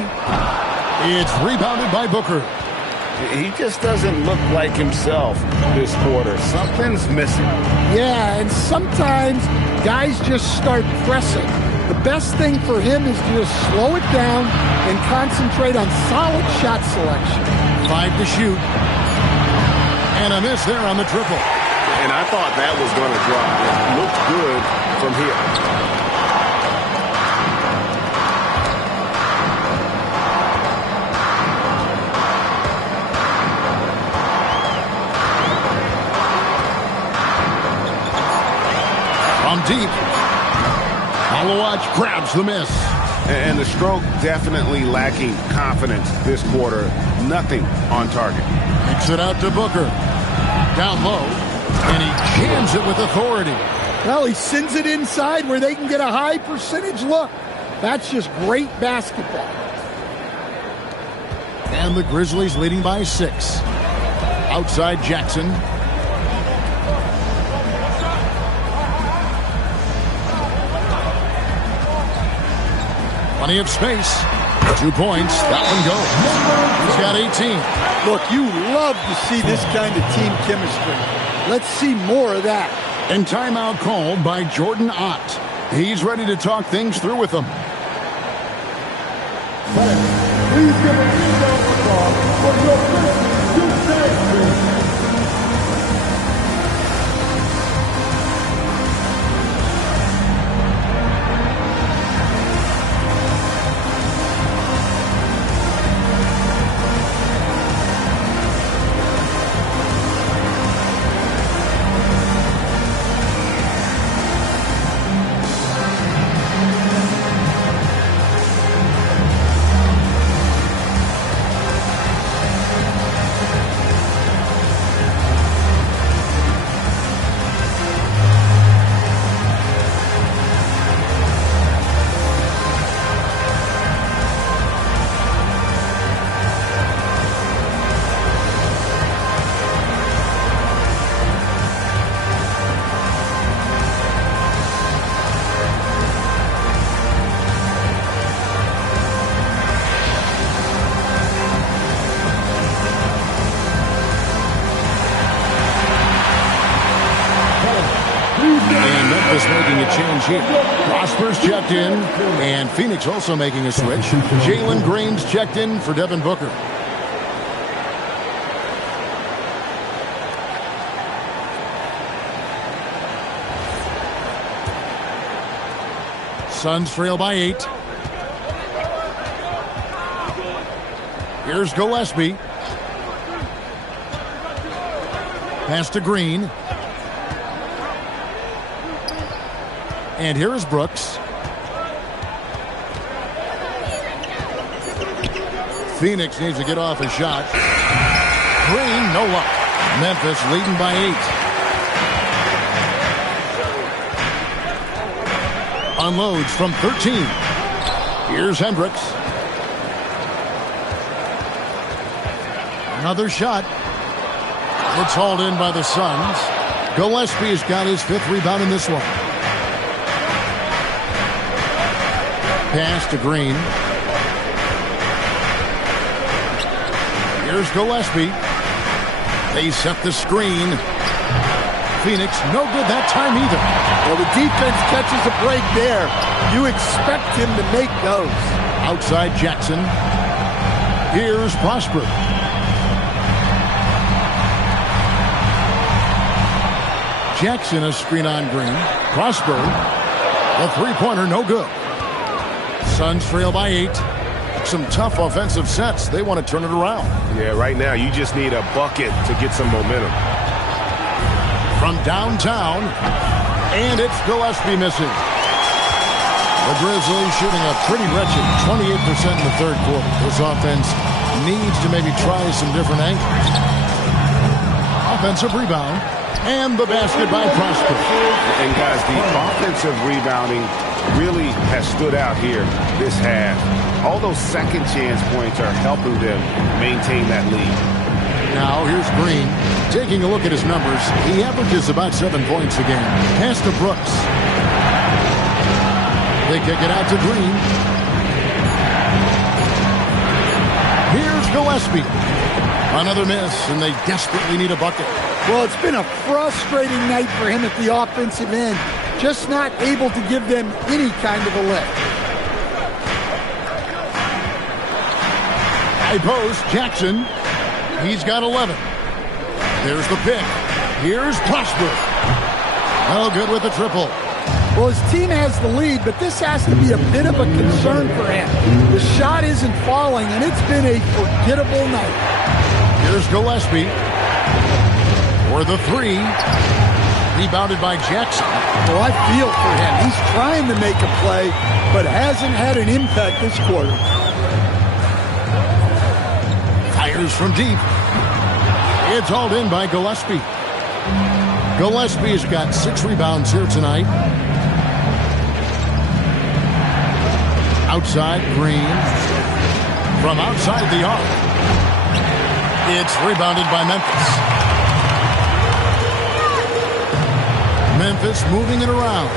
It's rebounded by Booker. He just doesn't look like himself this quarter. Something's missing. Yeah, and sometimes guys just start pressing. The best thing for him is to just slow it down and concentrate on solid shot selection. 5 to shoot. And a miss there on the triple. And I thought that was going to drop. It looked good from here. From deep. Malawach grabs the miss. And the stroke definitely lacking confidence this quarter. Nothing on target. Kicks it out to Booker. Down low. And he jams it with authority. Well, he sends it inside where they can get a high percentage look. That's just great basketball. And the Grizzlies leading by 6. Outside Jackson. Plenty of space. 2 points. That one goes. He's got 18. Look, you love to see this kind of team chemistry. Let's see more of that. And timeout called by Jordan Ott. He's ready to talk things through with them. Please give a big round of applause for your first two tag team. Memphis making a change here. Prosper's checked in, and Phoenix also making a switch. Jalen Green's checked in for Devin Booker. Suns trail by 8. Here's Gillespie. Pass to Green. And here is Brooks. Phoenix needs to get off a shot. Green, no luck. Memphis leading by 8. Unloads from 13. Here's Hendricks. Another shot. It's hauled in by the Suns. Gillespie's got his 5th rebound in this one. Pass to Green. Here's Gillespie. They set the screen. Phoenix, no good that time either. Well, the defense catches a break there. You expect him to make those. Outside Jackson. Here's Prosper. Jackson, a screen on Green. Prosper, the three-pointer, no good. Suns trail by 8. Some tough offensive sets. They want to turn it around. Yeah, right now you just need a bucket to get some momentum. From downtown, and it's Gillespie missing. The Grizzlies shooting a pretty wretched 28% in the third quarter. This offense needs to maybe try some different angles. Offensive rebound. And the basket by Prosper. And guys, the offensive rebounding really has stood out here this half. All those second chance points are helping them maintain that lead. Now here's Green. Taking a look at his numbers, he averages about 7 points a game. Pass to Brooks. They kick it out to Green. Here's Gillespie. Another miss, and they desperately need a bucket. Well, it's been a frustrating night for him at the offensive end. Just not able to give them any kind of a lift. High post, Jackson. He's got 11. There's the pick. Here's Prosper. No good with the triple. Well, his team has the lead, but this has to be a bit of a concern for him. The shot isn't falling, and it's been a forgettable night. Here's Gillespie. For the 3. Rebounded by Jackson. Well, I feel for him. He's trying to make a play, but hasn't had an impact this quarter. Fires from deep. It's hauled in by Gillespie. Gillespie's got 6 rebounds here tonight. Outside, Green. From outside the arc. It's rebounded by Memphis. Memphis moving it around.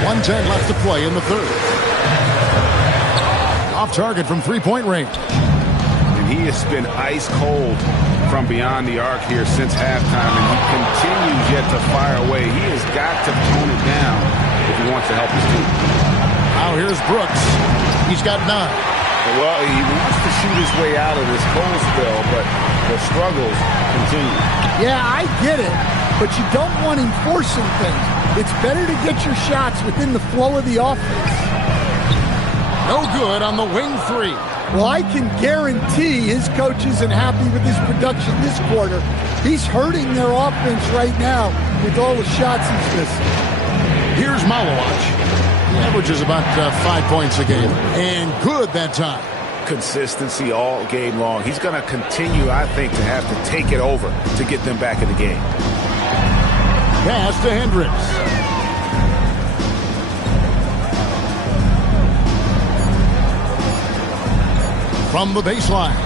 1:10 left to play in the third. Off target from three-point range. And he has been ice cold from beyond the arc here since halftime, and he continues yet to fire away. He has got to tone it down if he wants to help his team. Now here's Brooks. He's got 9. Well, he wants to shoot his way out of this cold spell, but the struggles continue. Yeah, I get it, but you don't want him forcing things. It's better to get your shots within the flow of the offense. No good on the wing 3. Well, I can guarantee his coach isn't happy with his production this quarter. He's hurting their offense right now with all the shots he's missing. Here's Malawach. He averages about 5 points a game. And good that time. Consistency all game long. He's going to continue, I think, to have to take it over to get them back in the game. Pass to Hendricks. From the baseline.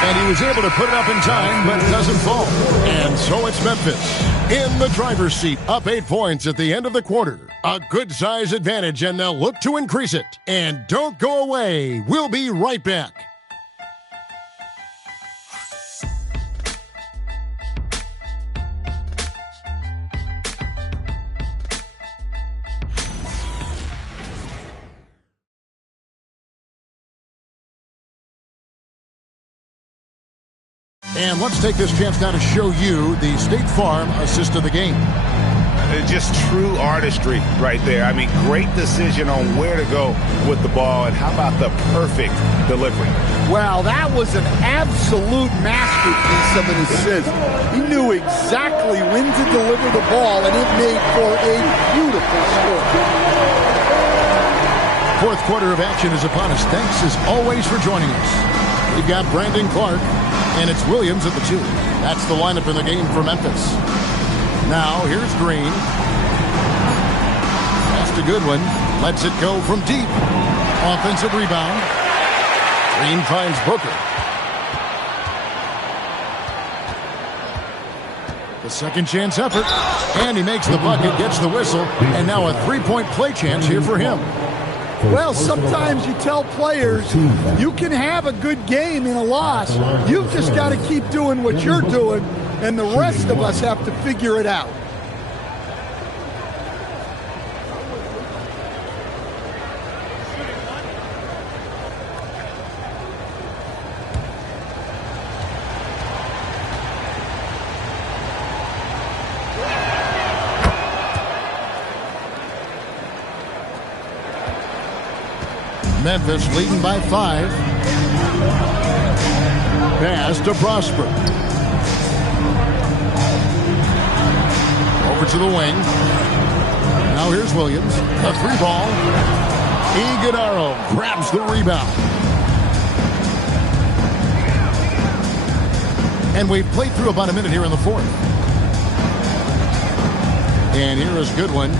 And he was able to put it up in time, but it doesn't fall. And so it's Memphis in the driver's seat, up 8 points at the end of the quarter. A good size advantage, and they'll look to increase it. And don't go away. We'll be right back. And let's take this chance now to show you the State Farm assist of the game. Just true artistry right there. I mean, great decision on where to go with the ball, and how about the perfect delivery? Wow, that was an absolute masterpiece of an assist. He knew exactly when to deliver the ball, and it made for a beautiful score. Fourth quarter of action is upon us. Thanks as always for joining us. We've got Brandon Clark, and it's Williams at the 2. That's the lineup in the game for Memphis. Now, here's Green. Pass to Goodwin. Lets it go from deep. Offensive rebound. Green finds Booker. The second chance effort. And he makes the bucket, gets the whistle, and now a three-point play chance here for him. Well, sometimes you tell players you can have a good game in a loss. You've just got to keep doing what you're doing, and the rest of us have to figure it out. Memphis leading by 5. Pass to Prosper. Over to the wing. Now here's Williams. A 3-ball. Iguodala grabs the rebound. And we've played through about a minute here in the fourth. And here is Goodwin.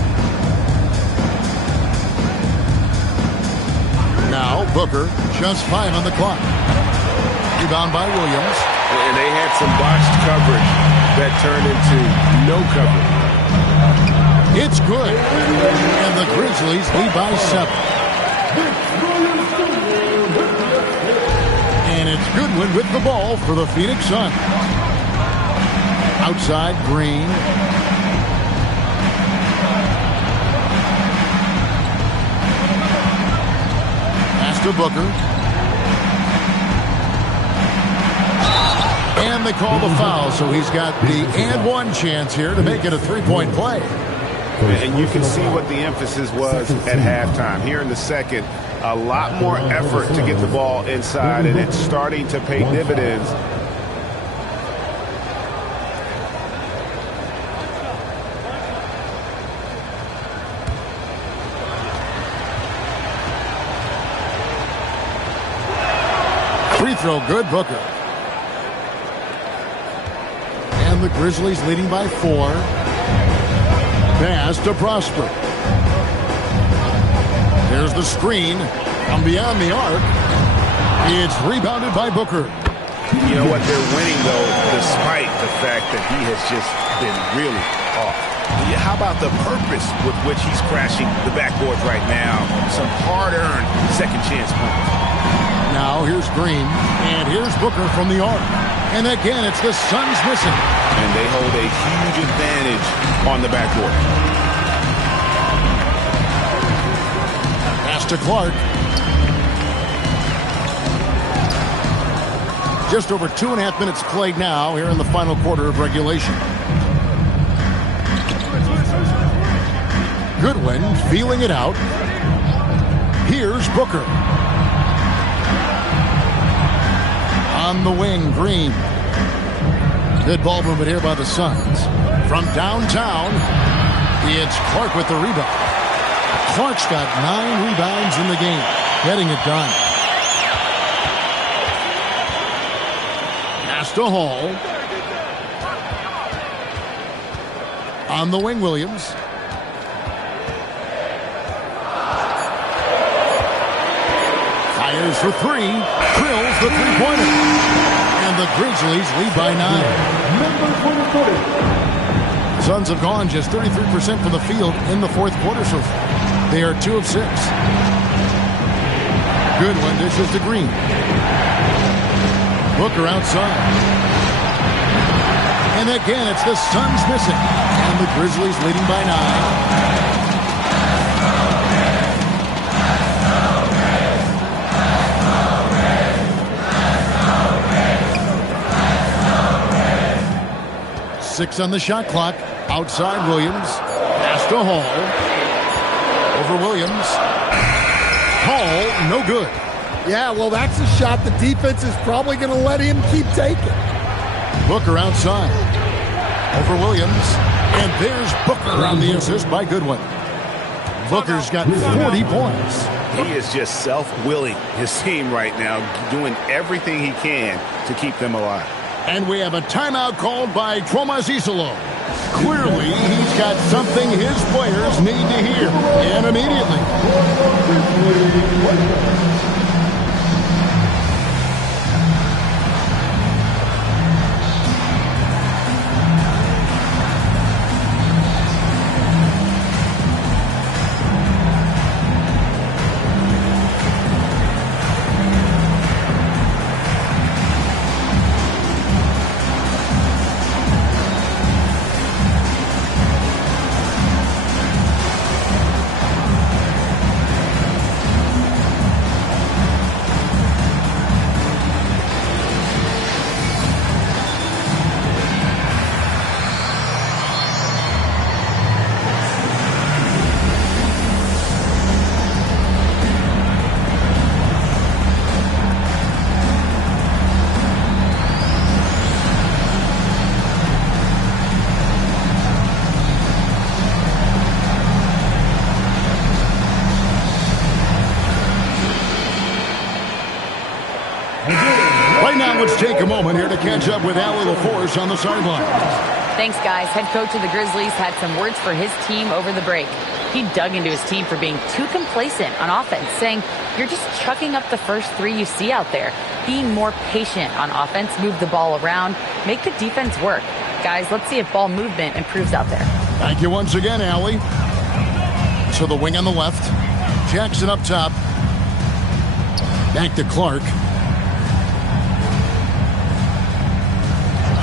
Now Booker, just 5 on the clock. Rebound by Williams. And they had some botched coverage that turned into no coverage. It's good. And the Grizzlies lead by 7. And it's Goodwin with the ball for the Phoenix Suns. Outside, Green. To Booker. And they call the foul, so he's got the and one chance here to make it a three-point play. And you can see what the emphasis was at halftime. Here in the second, a lot more effort to get the ball inside, and it's starting to pay dividends. Free throw good, Booker. And the Grizzlies leading by 4. Pass to Prosper. There's the screen from beyond the arc. It's rebounded by Booker. You know what? They're winning, though, despite the fact that he has just been really off. How about the purpose with which he's crashing the backboards right now? Some hard-earned second chance points. Now here's Green, and here's Booker from the arc. And again, it's the Suns missing. And they hold a huge advantage on the backboard. Pass to Clark. Just over 2.5 minutes played now here in the final quarter of regulation. Goodwin feeling it out. Here's Booker. On the wing, Green. Good ball movement here by the Suns. From downtown, it's Clark with the rebound. Clark's got 9 rebounds in the game, getting it done. Pass to Hall. On the wing, Williams. Fires for 3. Drills the three-pointer. And the Grizzlies lead by 9. Suns have gone just 33% from the field in the fourth quarter so far. They are 2 of 6. Goodwin dishes to Green. Booker outside. And again, it's the Suns missing. And the Grizzlies leading by 9. 6 on the shot clock. Outside Williams. Pass to Hall. Over Williams. Hall, no good. Yeah, well, that's a shot the defense is probably going to let him keep taking. Booker outside. Over Williams. And there's Booker on the assist by Goodwin. Booker's got 40 points. He is just self-willing his team right now, doing everything he can to keep them alive. And we have a timeout called by Tomas Isolo. Clearly, he's got something his players need to hear, and immediately. Let's take a moment here to catch up with Allie LaForce on the sideline. Thanks, guys. Head coach of the Grizzlies had some words for his team over the break. He dug into his team for being too complacent on offense, saying, "You're just chucking up the first 3 you see out there. Being more patient on offense, move the ball around, make the defense work." Guys, let's see if ball movement improves out there. Thank you once again, Allie. To the wing on the left. Jackson up top. Back to Clark.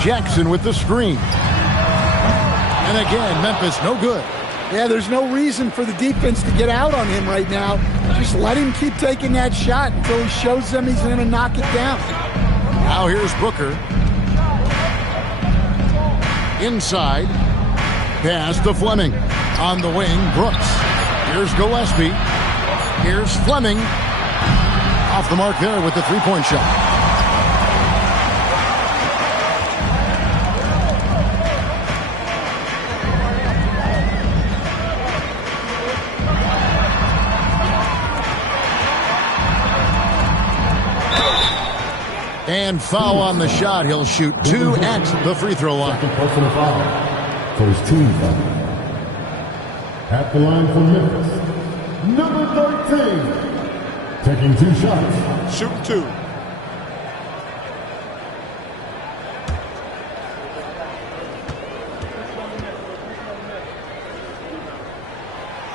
Jackson with the screen. And again, Memphis no good. Yeah, there's no reason for the defense to get out on him right now. Just let him keep taking that shot until he shows them he's going to knock it down. Now here's Booker. Inside. Pass to Fleming. On the wing, Brooks. Here's Gillespie. Here's Fleming. Off the mark there with the three-point shot. And foul on the shot. He'll shoot 2 at the free throw line. Personal foul. First team foul. At the line for Memphis, number 13. Taking 2 shots. Shooting 2.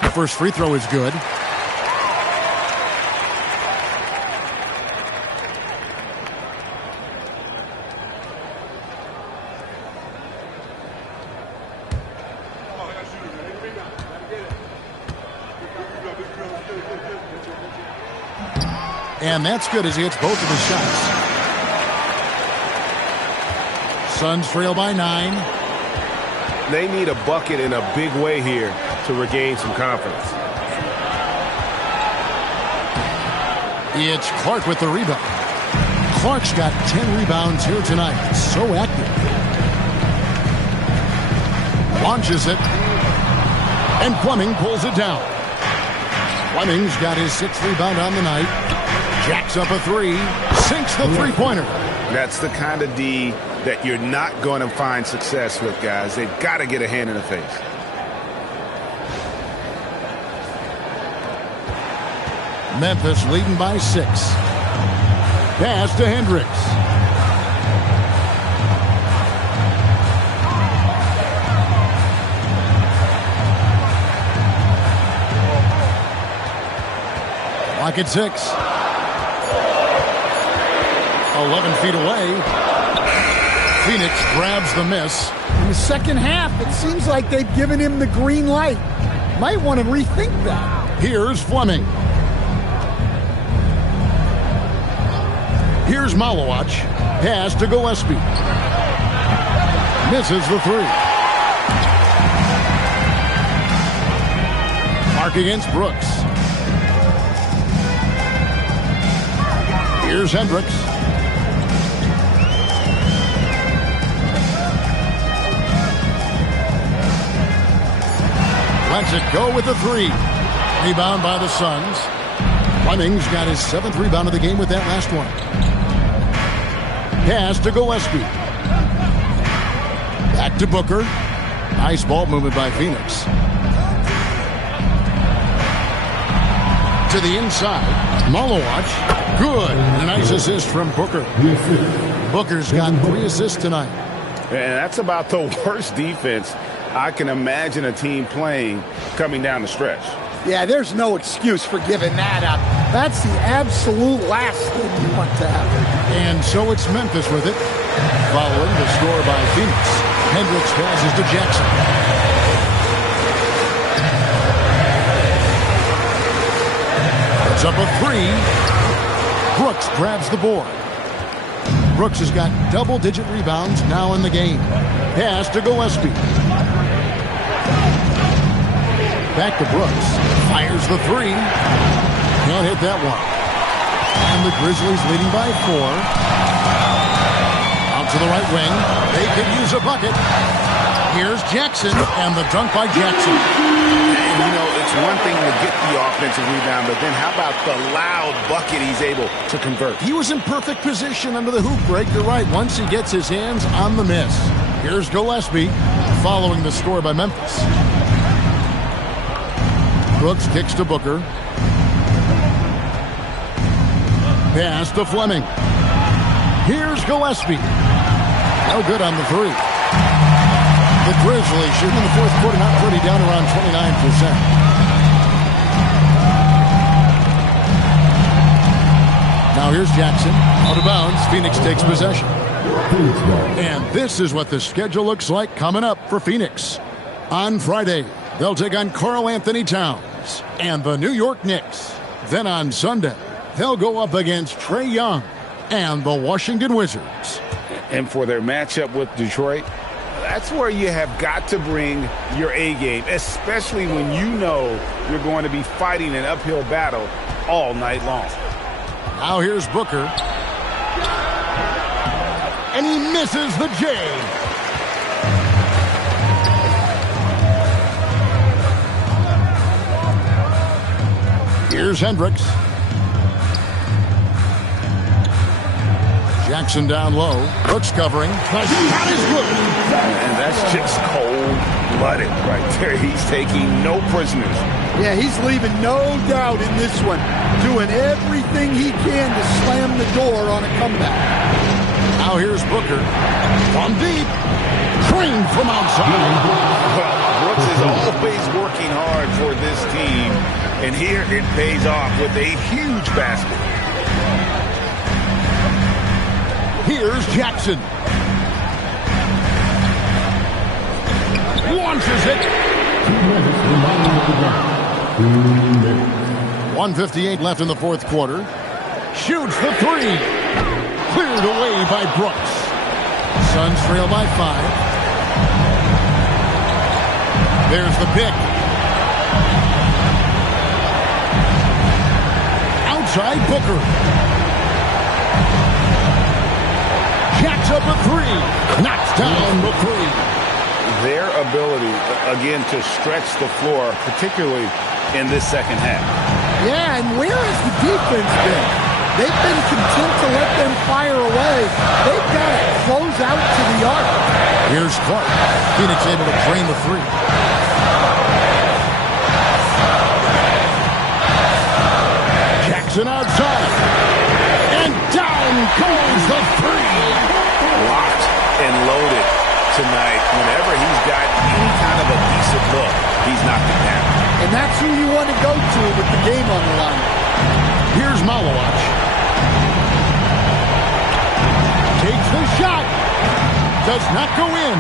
The first free throw is good. And that's good as he hits both of his shots. Suns trail by 9. They need a bucket in a big way here to regain some confidence. It's Clark with the rebound. Clark's got 10 rebounds here tonight. So active. Launches it. And Fleming pulls it down. Fleming's got his 6th rebound on the night. Jacks up a 3. Sinks the three-pointer. That's the kind of D that you're not going to find success with, guys. They've got to get a hand in the face. Memphis leading by 6. Pass to Hendricks. Clock at 6. 11 feet away. Phoenix grabs the miss. In the second half, it seems like they've given him the green light. Might want to rethink that. Here's Fleming. Here's Malawach. Pass to Gillespie. Misses the three. Mark against Brooks. Here's Hendricks. Lets it go with the three. Rebound by the Suns. Fleming's got his 7th rebound of the game with that last one. Pass to Gillespie. Back to Booker. Nice ball movement by Phoenix. To the inside. Malawach. Good. And a nice assist from Booker. Booker's got 3 assists tonight. And that's about the worst defense I can imagine a team playing coming down the stretch. Yeah, there's no excuse for giving that up. That's the absolute last thing you want to happen. And so it's Memphis with it. Following the score by Phoenix. Hendricks passes to Jackson. It's up a 3. Brooks grabs the board. Brooks has got double-digit rebounds now in the game. Pass to Gillespie. Back to Brooks. Fires the 3. Can't hit that one. And the Grizzlies leading by 4. Out to the right wing. They could use a bucket. Here's Jackson, and the dunk by Jackson. And, you know, it's one thing to get the offensive rebound, but then how about the loud bucket he's able to convert? He was in perfect position under the hoop break. You're right, once he gets his hands on the miss. Here's Gillespie, following the score by Memphis. Brooks kicks to Booker. Pass to Fleming. Here's Gillespie. No good on the 3. The Grizzlies shooting in the fourth quarter, not pretty, down around 29%. Now here's Jackson. Out of bounds. Phoenix takes possession. And this is what the schedule looks like coming up for Phoenix. On Friday, they'll take on Karl Anthony Towns and the New York Knicks. Then on Sunday, they'll go up against Trae Young and the Washington Wizards. And for their matchup with Detroit, that's where you have got to bring your A game, especially when you know you're going to be fighting an uphill battle all night long. Now here's Booker. And he misses the J. Here's Hendricks. Jackson down low. Brooks covering. The shot is good. And that's just cold-blooded right there. He's taking no prisoners. Yeah, he's leaving no doubt in this one. Doing everything he can to slam the door on a comeback. Now here's Booker. From deep. Trained from outside. Well, Brooks is always working hard for this team. And here it pays off with a huge basket. Here's Jackson. Launches it. 1:58 left in the fourth quarter. Shoots the 3. Cleared away by Brooks. Suns trail by 5. There's the pick. Outside Booker. Jacks up a 3. Knocks down the 3. Their ability, again, to stretch the floor, particularly in this second half. Yeah, and where has the defense been? They've been content to let them fire away. They've got to close out to the arc. Here's Clark. Phoenix able to drain the 3. Jackson outside. And down goes the 3. Locked and loaded tonight. Whenever he's got any kind of a decent look, he's knocked it down. And that's who you want to go to with the game on the line. Here's Malawach. Takes the shot. Does not go in.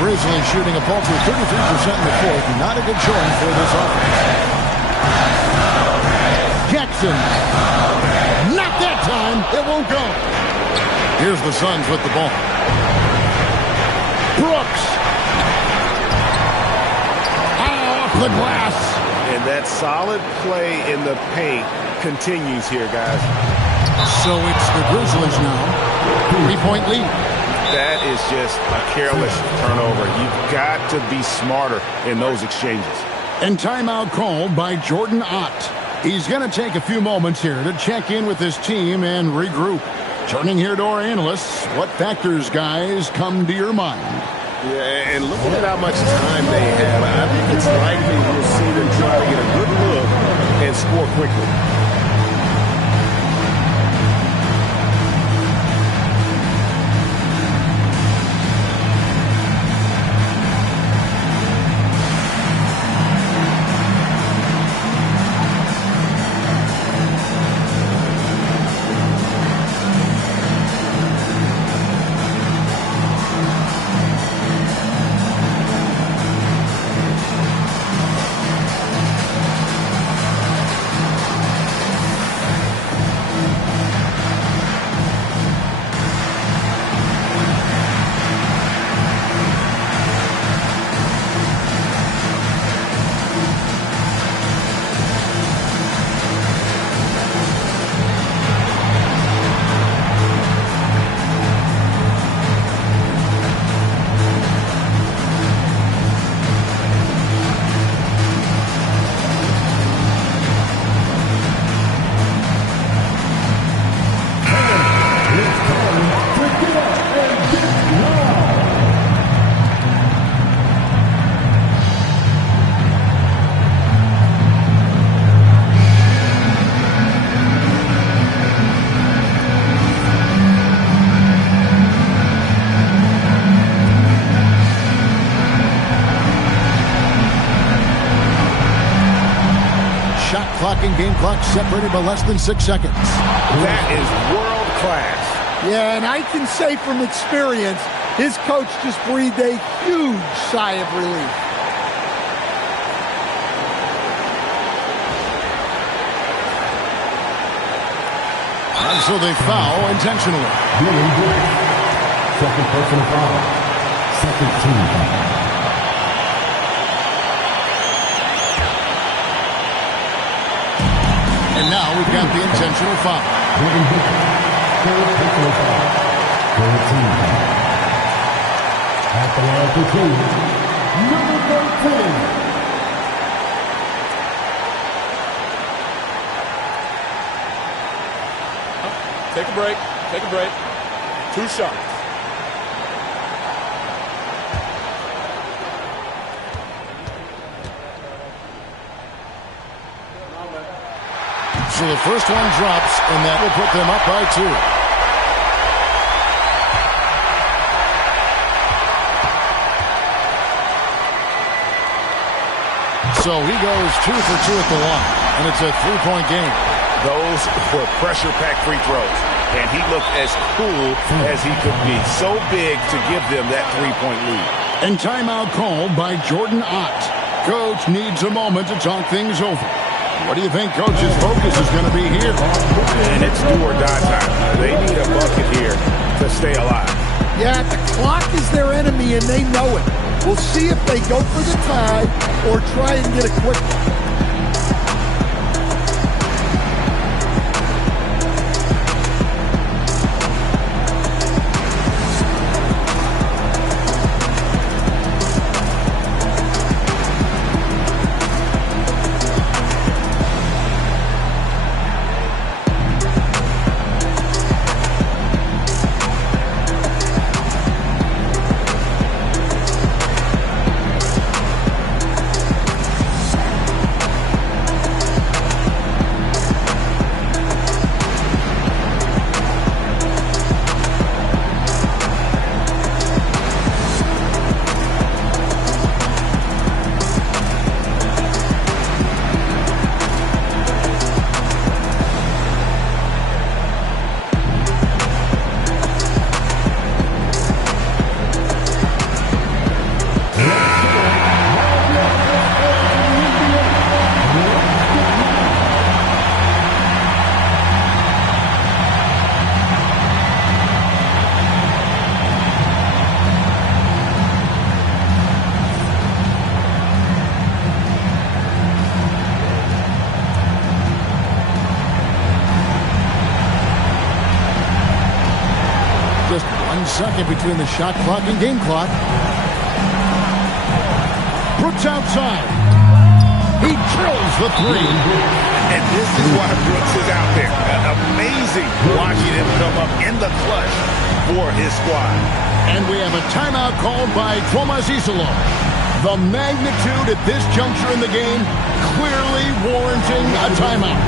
Grizzlies shooting a paltry 33% in the fourth. Not a good showing for this offense. Jackson. Not that time. It won't go. Here's the Suns with the ball. the glass. And that solid play in the paint continues here, guys. So it's the Grizzlies now. 3-point lead. That is just a careless turnover. You've got to be smarter in those exchanges. And timeout called by Jordan Ott. He's going to take a few moments here to check in with his team and regroup. Turning here to our analysts, what factors, guys, come to your mind? Yeah, and looking at how much time they have, I think it's likely we'll see them try to get a good look and score quickly. Game clock separated by less than 6 seconds. That is world class. Yeah, and I can say from experience, his coach just breathed a huge sigh of relief. And so they foul intentionally. Second personal foul. Second team foul. And now we've got the intentional foul. Third personal foul. Third team foul. At the line for two, number 13. Take a break. Take a break. 2 shots. So the first one drops, and that will put them up by 2. So he goes 2 for 2 at the line, and it's a 3-point game. Those were pressure-packed free throws, and he looked as cool as he could be. So big to give them that 3-point lead. And timeout called by Jordan Ott. Coach needs a moment to talk things over. What do you think Coach's focus is going to be here? And it's do or die time. They need a bucket here to stay alive. Yeah, the clock is their enemy, and they know it. We'll see if they go for the tie or try and get a quick one. 1 second between the shot clock and game clock. Brooks outside. He drills the three. And this is why Brooks is out there. Amazing watching him come up in the clutch for his squad. And we have a timeout called by Tomas Isolo. The magnitude at this juncture in the game clearly warranting a timeout.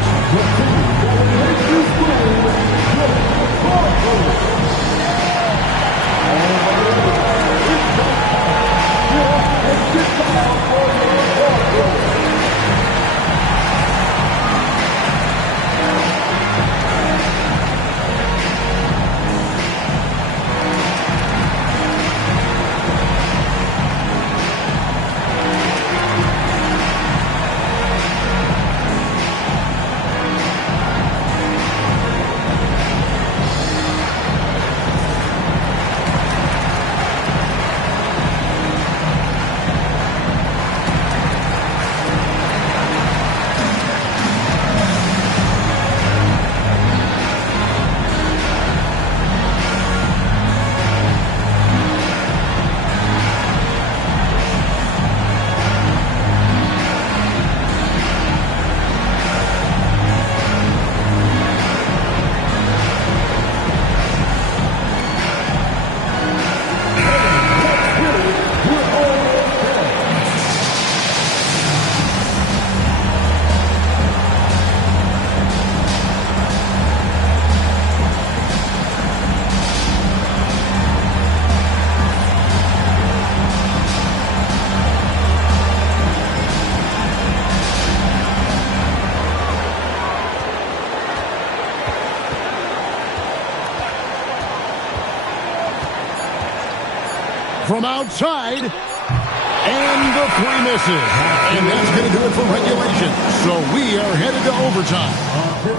From outside, and the three misses. And that's going to do it for regulation. So we are headed to overtime.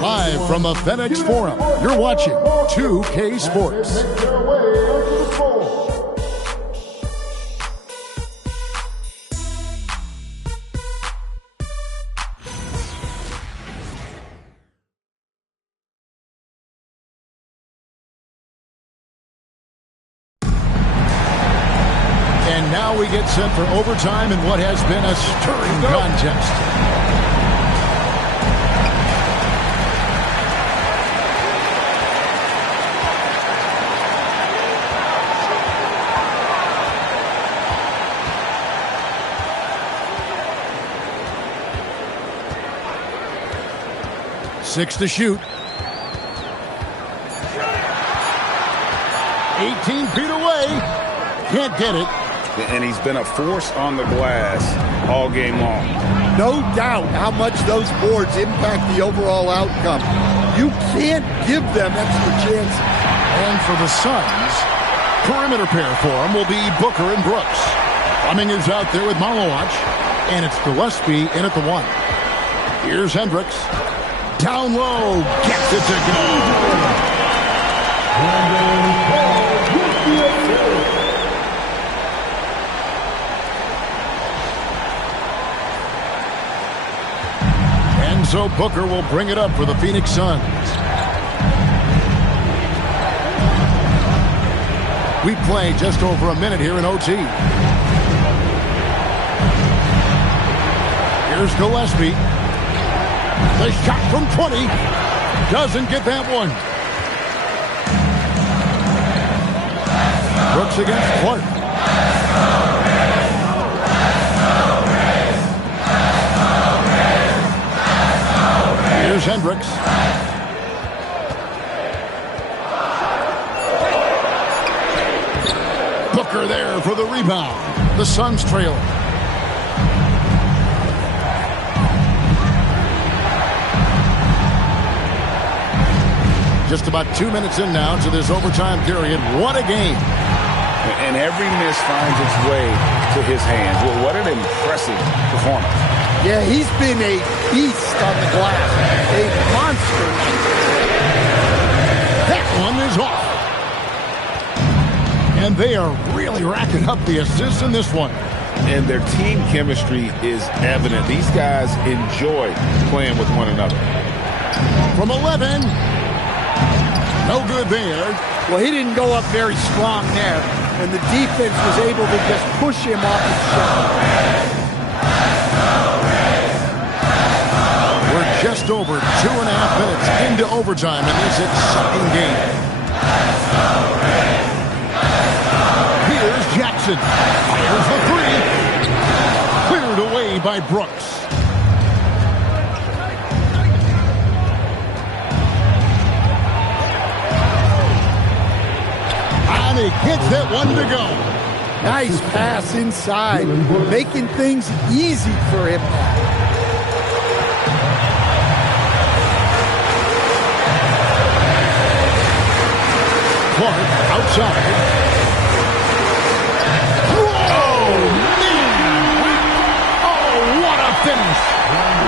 Live from the FedEx Forum, you're watching 2K Sports. Now we get set for overtime in what has been a stirring contest. Six to shoot. 18 feet away. Can't get it. And he's been a force on the glass all game long. No doubt how much those boards impact the overall outcome. You can't give them extra chances. And for the Suns, perimeter pair for them will be Booker and Brooks. Fleming is out there with Malowacz, and it's Gillespie in at the one. Here's Hendricks. Down low, gets it to go. So Booker will bring it up for the Phoenix Suns. We play just over a minute here in OT. Here's Gillespie. The shot from 20. Doesn't get that one. Brooks against Clark. Here's Hendricks. Booker there for the rebound. The Suns trailing. Just about 2 minutes in now to this overtime period. What a game. And every miss finds its way to his hands. Well, what an impressive performance. Yeah, he's been a beast on the glass. A monster. That one is off. And they are really racking up the assists in this one. And their team chemistry is evident. These guys enjoy playing with one another. From 11. No good there. Well, he didn't go up very strong there, and the defense was able to just push him off his shoulder. We're just over 2.5 minutes into overtime in this exciting game. Here's Jackson. Fires the three. Cleared away by Brooks. And he gets that one to go. Nice pass inside, making things easy for him now. Clark outside. Oh, man! Oh, what a finish!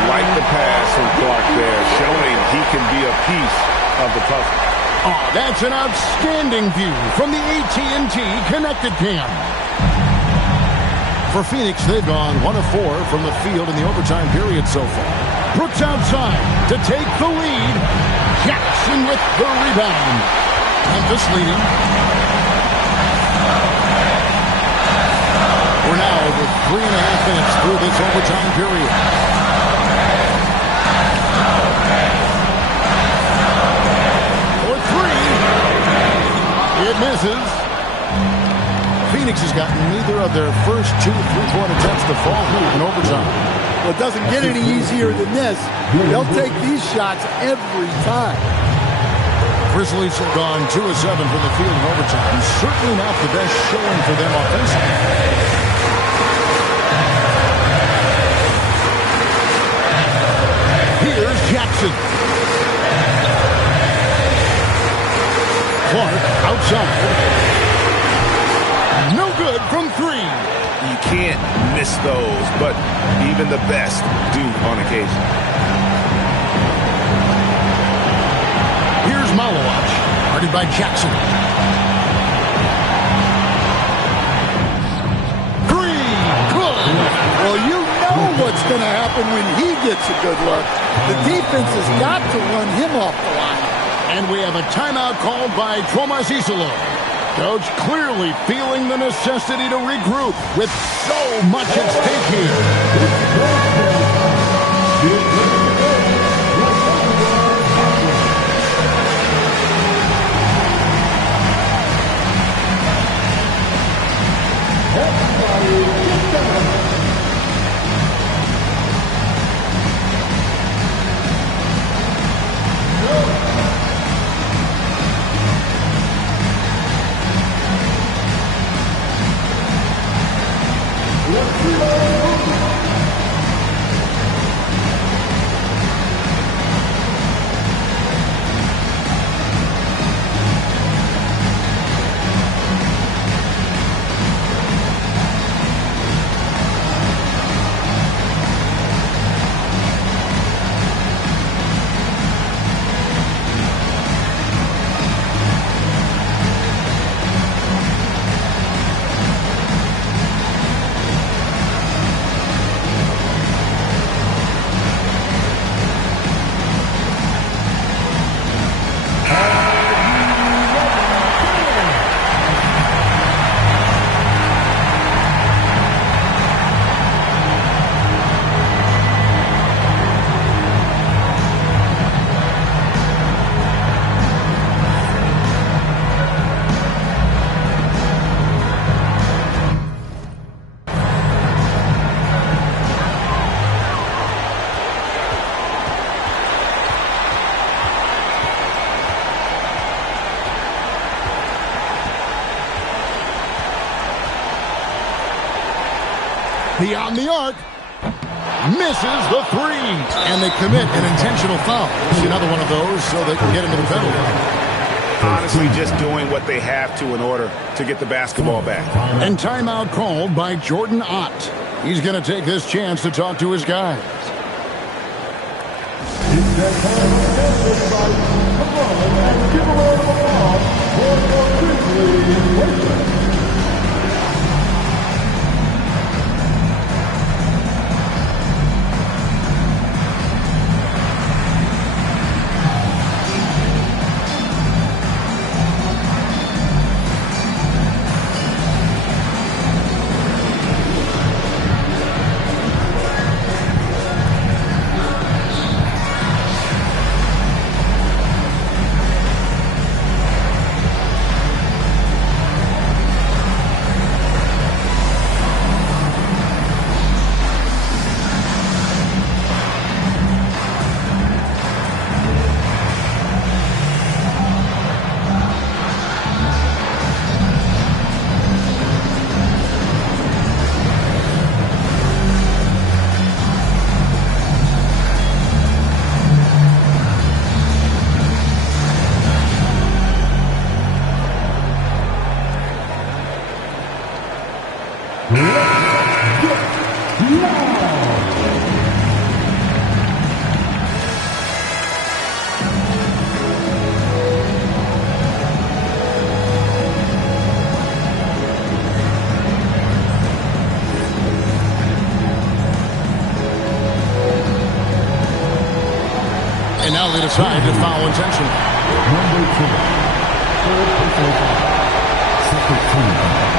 Like the pass from Clark there, showing he can be a piece of the puzzle. Oh, that's an outstanding view from the AT&T Connected Cam. For Phoenix, they've gone 1 of 4 from the field in the overtime period so far. Brooks outside to take the lead. Jackson with the rebound. Memphis leading. We're now over 3.5 minutes through this overtime period. For three. It misses. Phoenix has gotten neither of their first 2 3-point attempts to fall through in overtime. Well, it doesn't get any easier than this. They'll take these shots every time. Grizzlies have gone 2 of 7 from the field in overtime. Certainly not the best showing for them offensively. Here's Jackson. Clark outside. No good from 3. You can't miss those, but even the best do on occasion. Here's Malawach, guarded by Jackson. 3, good. Well, you know what's going to happen when he gets a good look. The defense has got to run him off the line. And we have a timeout called by Tomas Isolo. Coach clearly feeling the necessity to regroup with so much at stake here. Beyond the arc, misses the 3, and they commit an intentional foul. We'll see another one of those so they can get into the penalty. Honestly, just doing what they have to in order to get the basketball back. And timeout called by Jordan Ott. He's going to take this chance to talk to his guys. It's that time of everybody. Come on and give a round of applause for the Grizzlies. decide to foul intentionally. Number 2. Third personal foul. Second team foul.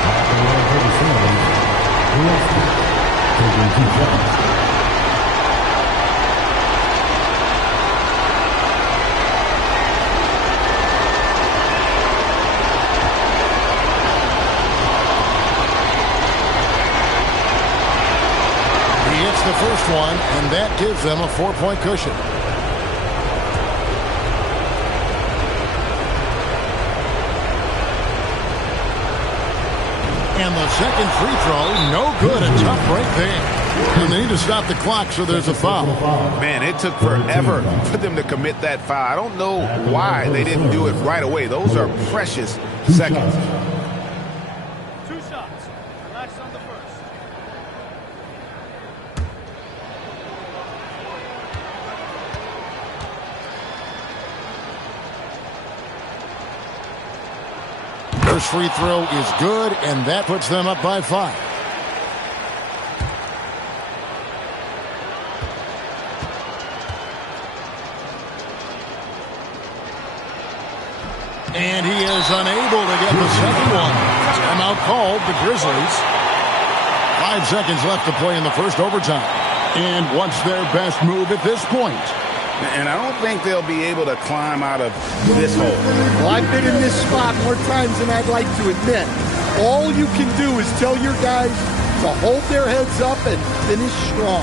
At the line for the Suns, Gillespie taking 2 shots. The first one, and that gives them a 4-point cushion. And the second free throw, no good. A tough break there. And they need to stop the clock, so there's a foul. Man, it took forever for them to commit that foul. I don't know why they didn't do it right away. Those are precious seconds. 2 shots. Relax on the first. First free throw is good, and that puts them up by 5. And he is unable to get the second one. Timeout called, the Grizzlies. 5 seconds left to play in the first overtime. And what's their best move at this point? And I don't think they'll be able to climb out of this hole. Well, I've been in this spot more times than I'd like to admit. All you can do is tell your guys to hold their heads up and finish strong.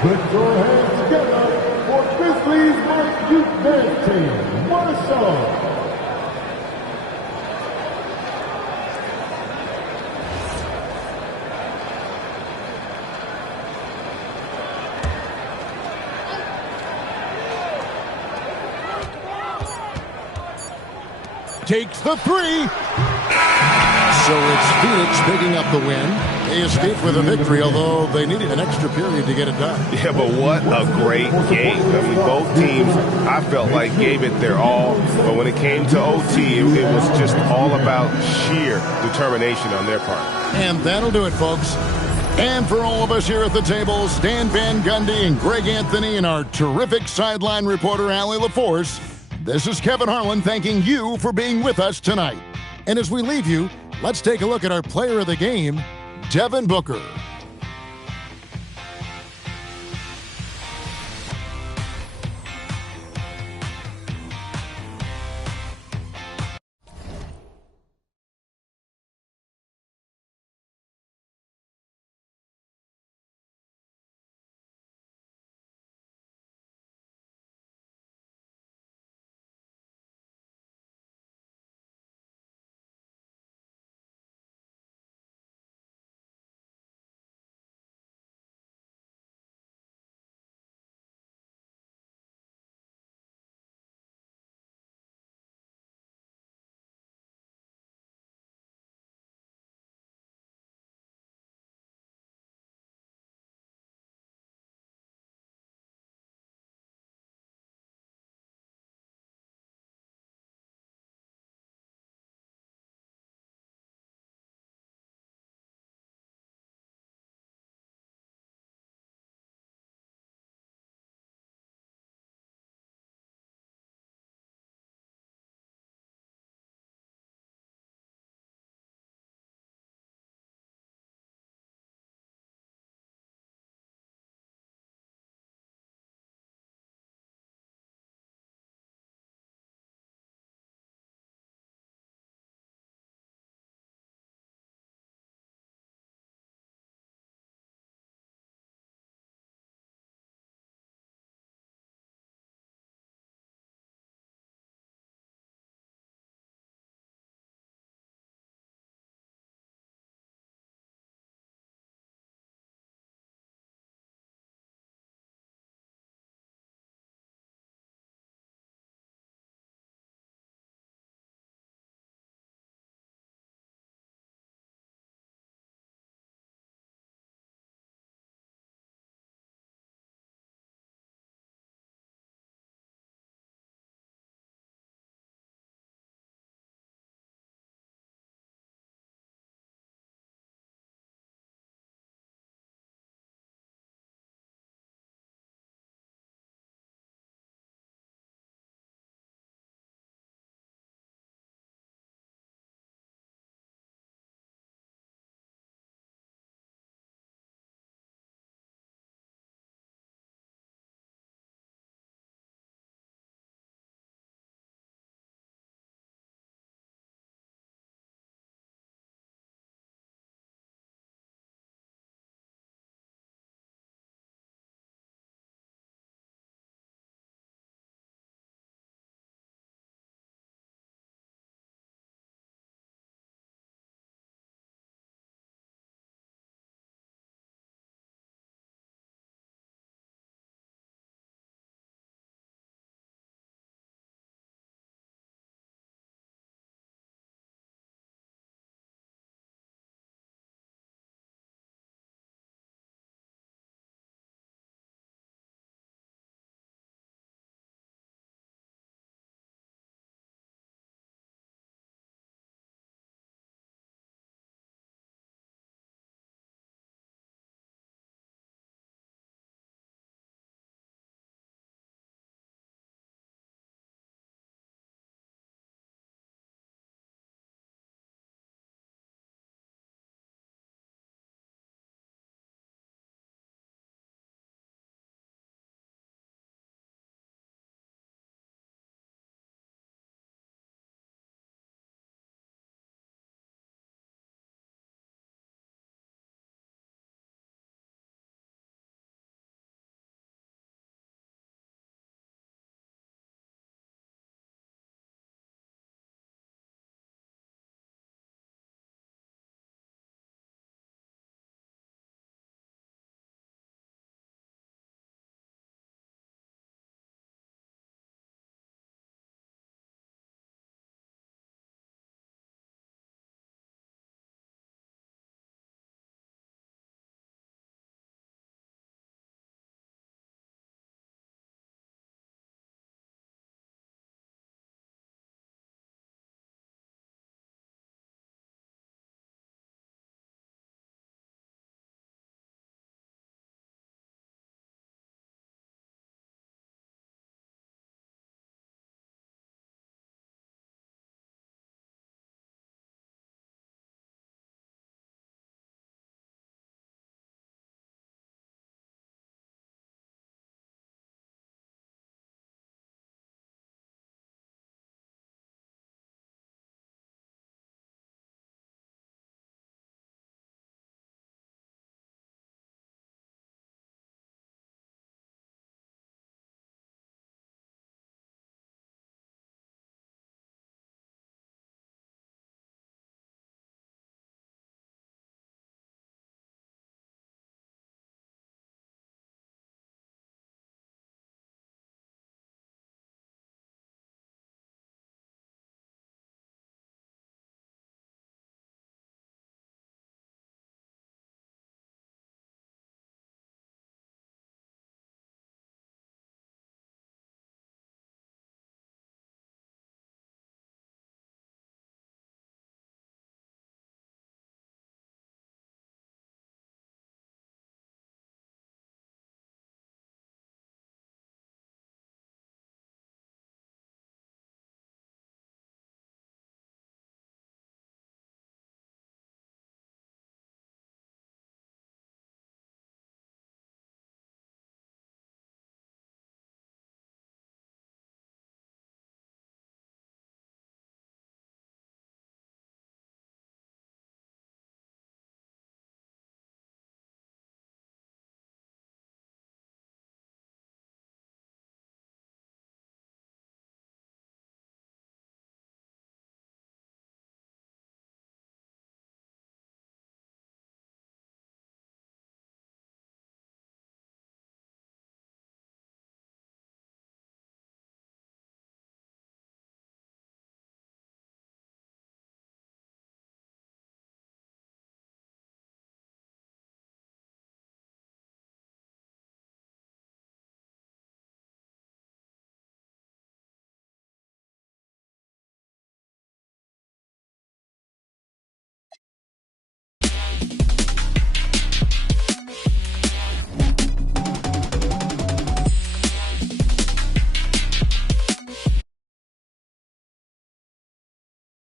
Put your hands together for Grizzlies Mike Youth Dance Team. What a song! Takes the 3. So it's Phoenix picking up the win. They escaped with a victory, although they needed an extra period to get it done. Yeah, but what a great game. I mean, both teams, I felt like, gave it their all. But when it came to OT, it was just all about sheer determination on their part. And that'll do it, folks. And for all of us here at the table, Stan Van Gundy and Greg Anthony and our terrific sideline reporter, Allie LaForce, this is Kevin Harlan thanking you for being with us tonight. And as we leave you, let's take a look at our player of the game, Devin Booker.